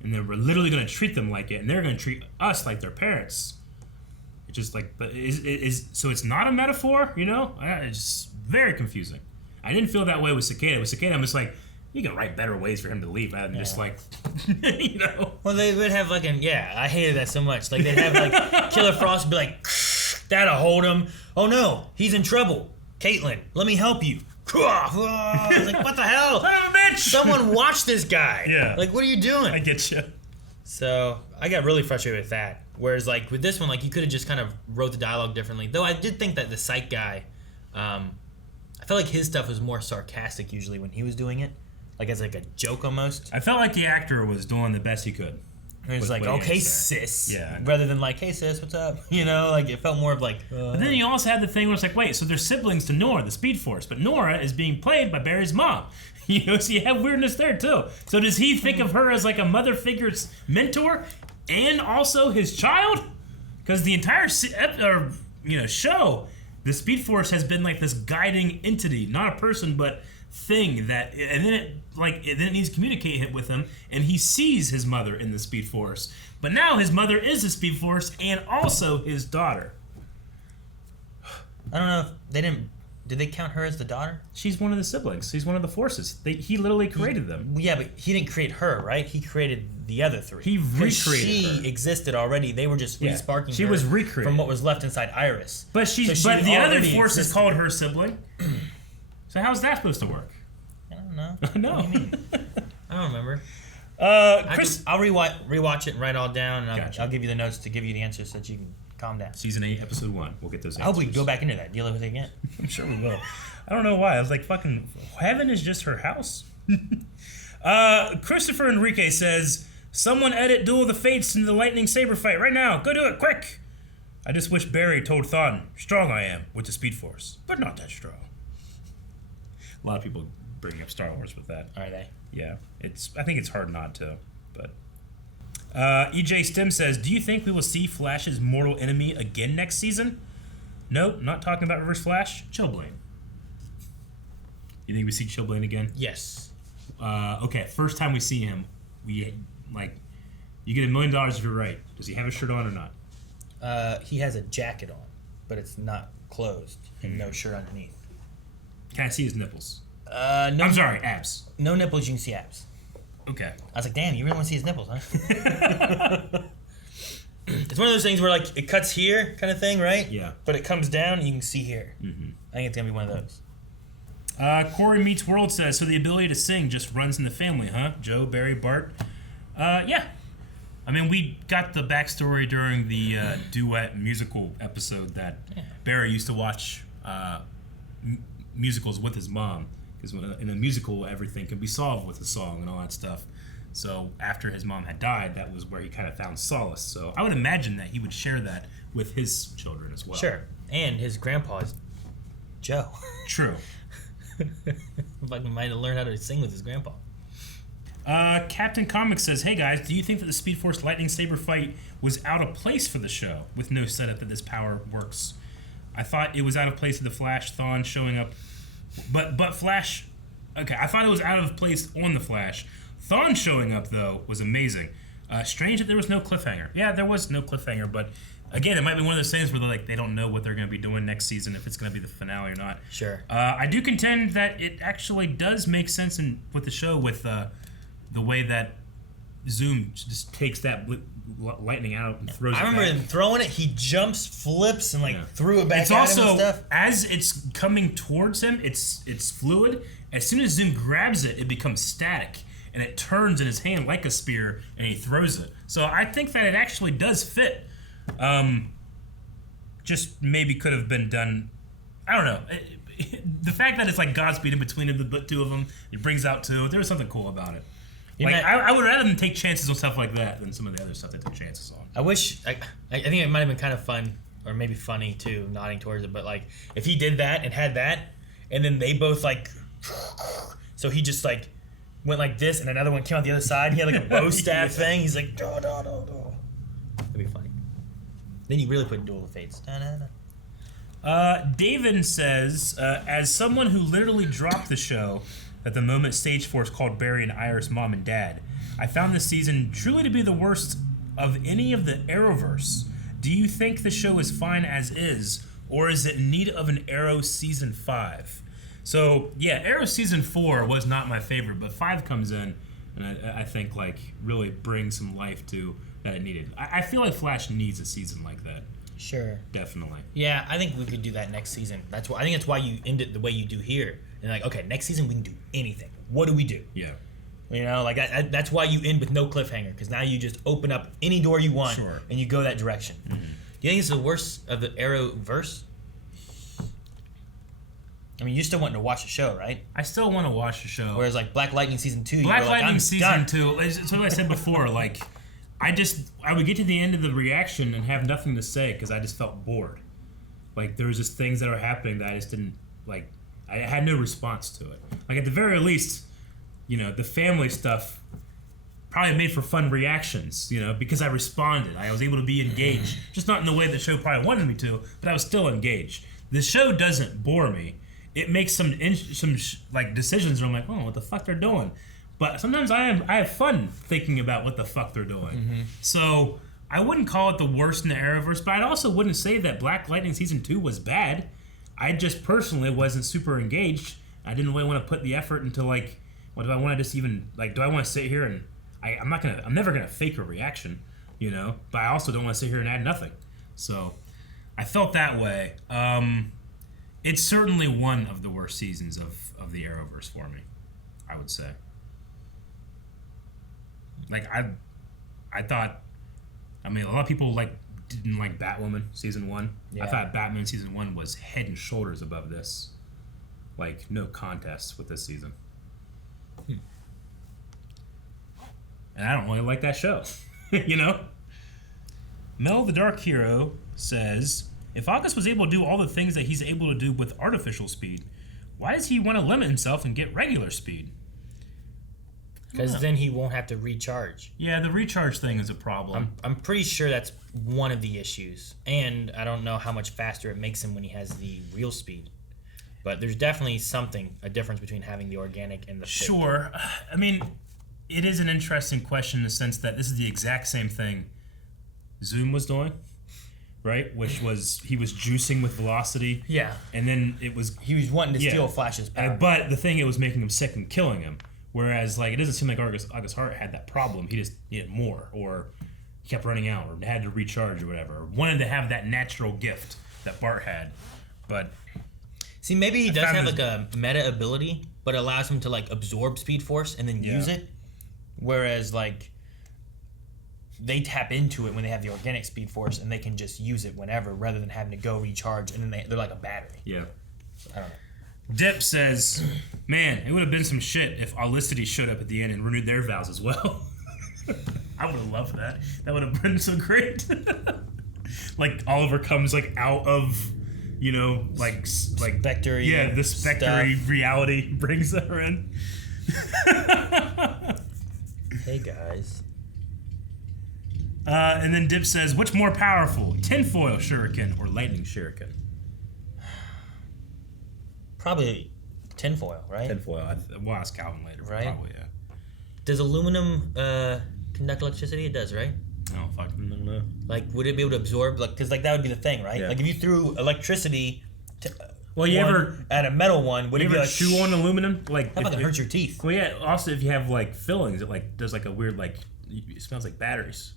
and then we're literally going to treat them like it, and they're going to treat us like their parents. It's just like, but so it's not a metaphor, It's just very confusing. I didn't feel that way with Cicada. With Cicada, I'm just like, you can write better ways for him to leave rather than just like, Well, they would have like I hated that so much. Like, they'd have like Killer Frost be like, that'll hold him. Oh no, he's in trouble. Caitlin, let me help you. I was like, what the hell? Son of a bitch! Someone watch this guy. Yeah. Like, what are you doing? I get you. So I got really frustrated with that. Whereas, like, with this one, like, you could have just kind of wrote the dialogue differently. Though I did think that the psych guy, I felt like his stuff was more sarcastic usually when he was doing it. Like, as like a joke almost. I felt like the actor was doing the best he could. It was like, okay, sis. Yeah. Rather than like, hey, sis, what's up? Like, it felt more of like... But then you also had the thing where it's like, wait, so they're siblings to Nora, the Speed Force. But Nora is being played by Barry's mom. So you have weirdness there, too. So does he think of her as like a mother figure's mentor and also his child? Because the entire show, the Speed Force has been like this guiding entity, not a person, but thing that, and then it needs to communicate with him, and he sees his mother in the Speed Force. But now his mother is the Speed Force and also his daughter. I don't know if they didn't. Did they count her as the daughter? She's one of the siblings. She's one of the forces. He literally created them. Yeah, but he didn't create her, right? He created the other three. He recreated she existed already. They were just re-sparking she her was recreated from what was left inside Iris. But the other forces called her sibling. So how's that supposed to work? I don't know. No. What do you mean? I don't remember. Chris, I'll rewatch it and write it all down, and Gotcha. I'll give you the notes to give you the answers so that you can calm down. Season 8, Episode 1. We'll get those answers. I hope we can go back into that. Deal with it again. I'm sure we will. I don't know why. I was like, fucking, heaven is just her house. Christopher Enrique says, someone edit Duel of the Fates into the Lightning Saber fight right now. Go do it, quick. I just wish Barry told Thawne, strong I am with the Speed Force, but not that strong. A lot of people bring up Star Wars with that. Are they? Yeah. I think it's hard not to, but... EJ Stem says, do you think we will see Flash's mortal enemy again next season? Nope, not talking about Reverse Flash. Chillblaine. You think we see Chillblaine again? Yes. Okay, first time we see him, you get $1 million if you're right. Does he have a shirt on or not? He has a jacket on, but it's not closed and no shirt underneath. Can I see his nipples? No. I'm sorry, abs. No nipples. You can see abs. Okay. I was like, damn, you really want to see his nipples, huh? It's one of those things where like it cuts here, kind of thing, right? Yeah. But it comes down, and you can see here. Mm-hmm. I think it's gonna be one of those. Corey Meets World says, so the ability to sing just runs in the family, huh? Joe, Barry, Bart. Yeah. I mean, we got the backstory during the duet musical episode that Barry used to watch musicals with his mom. Because in a musical, everything can be solved with a song and all that stuff. So after his mom had died, that was where he kind of found solace. So I would imagine that he would share that with his children as well. Sure. And his grandpa is Joe. True. Like he might have learned how to sing with his grandpa. Captain Comics says, hey guys, do you think that the Speed Force Lightning Saber fight was out of place for the show with no setup that this power works? I thought it was out of place with the Flash Thawne showing up. But Flash... Okay, I thought it was out of place on the Flash. Thawne showing up, though, was amazing. Strange that there was no cliffhanger. Yeah, there was no cliffhanger, but again, it might be one of those things where they don't know what they're going to be doing next season, if it's going to be the finale or not. Sure. I do contend that it actually does make sense with the show with the way that Zoom just takes that lightning out and throws it back. I remember him throwing it. He jumps, flips, and threw it back it's at also, him and stuff. as it's coming towards him, it's fluid. As soon as Zoom grabs it, it becomes static. And it turns in his hand like a spear, and he throws it. So I think that it actually does fit. Just maybe could have been done. I don't know. The fact that it's like Godspeed in between the two of them, it brings out two. There was something cool about it. I would rather them take chances on stuff like that than some of the other stuff they took chances on. I wish. I think it might have been kind of fun, or maybe funny too, nodding towards it. But like, if he did that and had that, and then they both like, so he just like went like this, and another one came out the other side. He had like a bow staff thing. He's like, da, da, da, da. That'd be funny. Then you really put Duel of Fates. Da, da, da. David says, as someone who literally dropped the show at the moment Stage Force called Barry and Iris mom and dad, I found this season truly to be the worst of any of the Arrowverse. Do you think the show is fine as is, or is it in need of an Arrow Season 5? So, yeah, Arrow Season 4 was not my favorite, but 5 comes in, and I think, like, really brings some life to that it needed. I feel like Flash needs a season like that. Sure. Definitely. Yeah, I think we could do that next season. I think that's why you end it the way you do here. And like, okay, next season we can do anything. What do we do? Yeah. You know, like that's why you end with no cliffhanger, because now you just open up any door you want, and you go that direction. Mm-hmm. Do you think it's the worst of the Arrowverse? I mean, you're still wanting to watch the show, right? I still want to watch the show. Whereas like Black Lightning Season 2, Black like, Lightning I'm Season done. 2, it's what I said before, like, I would get to the end of the reaction and have nothing to say because I just felt bored. Like, there was just things that were happening that I just didn't, like, I had no response to it. Like, at the very least, you know, the family stuff probably made for fun reactions, you know, because I responded. I was able to be engaged. Just not in the way the show probably wanted me to, but I was still engaged. The show doesn't bore me. It makes some decisions where I'm like, oh, what the fuck they're doing? But sometimes I have fun thinking about what the fuck they're doing. Mm-hmm. So I wouldn't call it the worst in the Arrowverse, but I also wouldn't say that Black Lightning Season 2 was bad. I just personally wasn't super engaged. I didn't really want to put the effort into, like, what do I want to just even, like, do I want to sit here and, I'm never going to fake a reaction, you know? But I also don't want to sit here and add nothing. So I felt that way. It's certainly one of the worst seasons of the Arrowverse for me, I would say. Like, I thought, I mean, a lot of people, like, didn't like Batwoman Season 1. Yeah. I thought Batman Season 1 was head and shoulders above this. Like, no contest with this season. And I don't really like that show, you know? Mel the Dark Hero says, if August was able to do all the things that he's able to do with artificial speed, why does he want to limit himself and get regular speed? Because then he won't have to recharge. Yeah, the recharge thing is a problem. I'm pretty sure that's one of the issues. And I don't know how much faster it makes him when he has the real speed. But there's definitely a difference between having the organic and the fake. Sure. I mean, it is an interesting question in the sense that this is the exact same thing Zoom was doing. right? Which was he was juicing with velocity. Yeah. And then he was wanting to steal Flash's power. But the thing, it was making him sick and killing him. Whereas, like, it doesn't seem like August Hart had that problem. He just needed more, or he kept running out, or had to recharge, or whatever. Or wanted to have that natural gift that Bart had. But see, maybe he does have like a meta ability, but it allows him to like absorb Speed Force and then use it. Whereas like they tap into it when they have the organic Speed Force, and they can just use it whenever, rather than having to go recharge, and then they're like a battery. Yeah. I don't know. Dip says, man, it would have been some shit if Olicity showed up at the end and renewed their vows as well. I would have loved that. That would have been so great. Like, Oliver comes, like, out of, you know, like Spectre-y. Yeah, the Spectre reality brings her in. Hey, guys. And then Dip says, what's more powerful, tinfoil shuriken or lightning shuriken? Probably tinfoil, right? Tinfoil. We'll ask Calvin later. Right? Probably, yeah. Does aluminum conduct electricity? It does, right? I don't fucking know. Like, would it be able to absorb? Like, because like that would be the thing, right? Yeah. Like, if you threw electricity, You ever at a metal one, would you it be ever like chew on aluminum? Like that fucking hurts your teeth. Well, yeah. Also, if you have like fillings, it like does like a weird like it smells like batteries.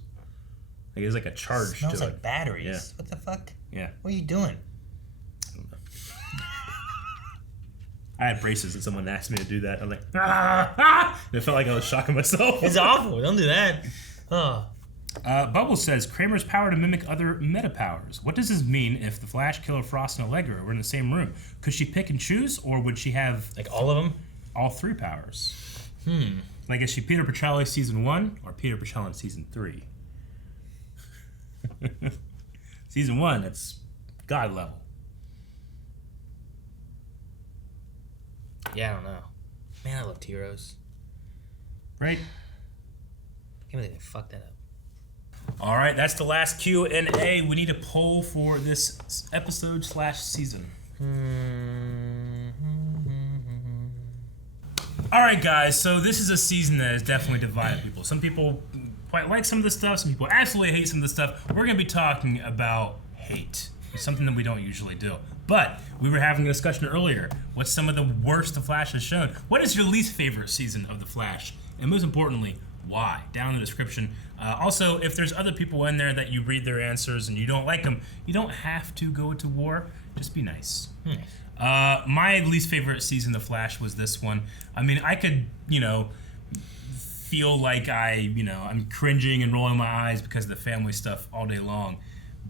Like there's like a charge. It smells to like it. batteries. Yeah. What the fuck? Yeah. What are you doing? I had braces and someone asked me to do that. I'm like, ah! And it felt like I was shocking myself. It's awful. Don't do that. Oh. Bubbles says Kramer's power to mimic other meta powers. What does this mean if the Flash, Killer Frost, and Allegra were in the same room? Could she pick and choose, or would she have like all of them? All three powers. Like, is she Peter Petrelli season 1 or Peter Petrelli in season 3? Season 1, it's God level. Yeah, I don't know. Man, I loved Heroes. Right? I can't believe they fucked that up. All right, that's the last Q&A. We need a poll for this episode/season. All right, guys. So this is a season that has definitely divided people. Some people quite like some of the stuff. Some people absolutely hate some of the stuff. We're going to be talking about hate. It's something that we don't usually do. But we were having a discussion earlier. What's some of the worst The Flash has shown? What is your least favorite season of The Flash? And most importantly, why? Down in the description. Also, if there's other people in there that you read their answers and you don't like them, you don't have to go to war. Just be nice. My least favorite season of The Flash was this one. I mean, I could, feel like I'm cringing and rolling my eyes because of the family stuff all day long.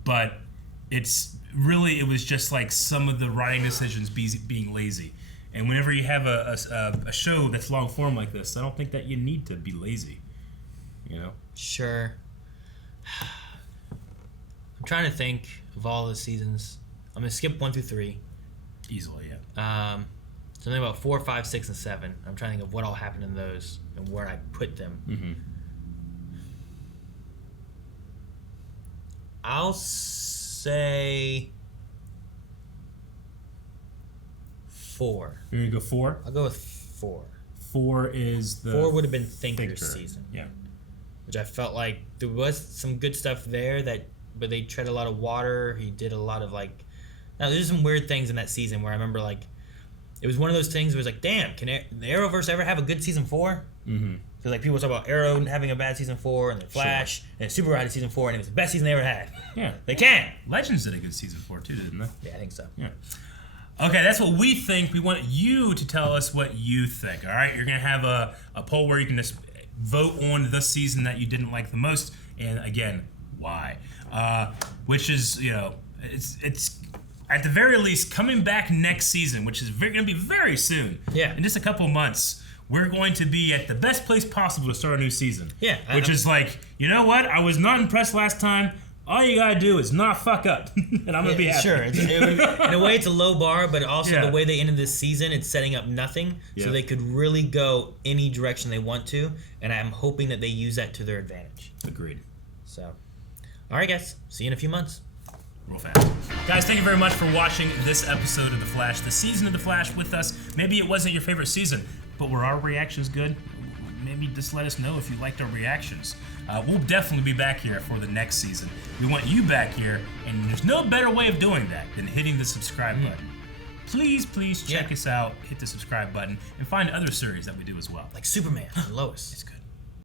But it was just like some of the writing decisions being lazy. And whenever you have a show that's long form like this, I don't think that you need to be lazy. Sure. I'm trying to think of all the seasons. I'm gonna skip 1 through 3. Easily, yeah. Something about 4, 5, 6, and 7. I'm trying to think of what all happened in those and where I put them. Mm-hmm. I'll say 4. You're gonna go 4? I'll go with 4. 4 is the 4 would have been Thinker's season. Yeah. Which I felt like there was some good stuff there but they tread a lot of water. He did a lot of now there's some weird things in that season where I remember it was one of those things where it was like, damn, can the Arrowverse ever have a good season 4? Mm-hmm. Because people talk about Arrow having a bad season 4 and then Flash and Supergirl had a season 4 and it was the best season they ever had. Yeah. They can. Legends did a good season 4 too, didn't they? Yeah, I think so. Yeah. Okay, that's what we think. We want you to tell us what you think. All right, you're gonna have a poll where you can just vote on the season that you didn't like the most, and again, why? Which is, it's at the very least coming back next season, which is gonna be very soon. Yeah. In just a couple of months, we're going to be at the best place possible to start a new season. Yeah. Which is like, you know what? I was not impressed last time. All you gotta do is not fuck up, and I'm gonna be happy. Sure. In a way, it's a low bar, but also the way they ended this season, it's setting up nothing, so they could really go any direction they want to, and I'm hoping that they use that to their advantage. Agreed. So, all right, guys. See you in a few months. Real fast. Guys, thank you very much for watching this episode of The Flash, the season of The Flash with us. Maybe it wasn't your favorite season, but were our reactions good? maybe just let us know if you liked our reactions. We'll definitely be back here for the next season. We want you back here, and there's no better way of doing that than hitting the subscribe button. Please check us out, hit the subscribe button, and find other series that we do as well. Like Superman and Lois. It's good.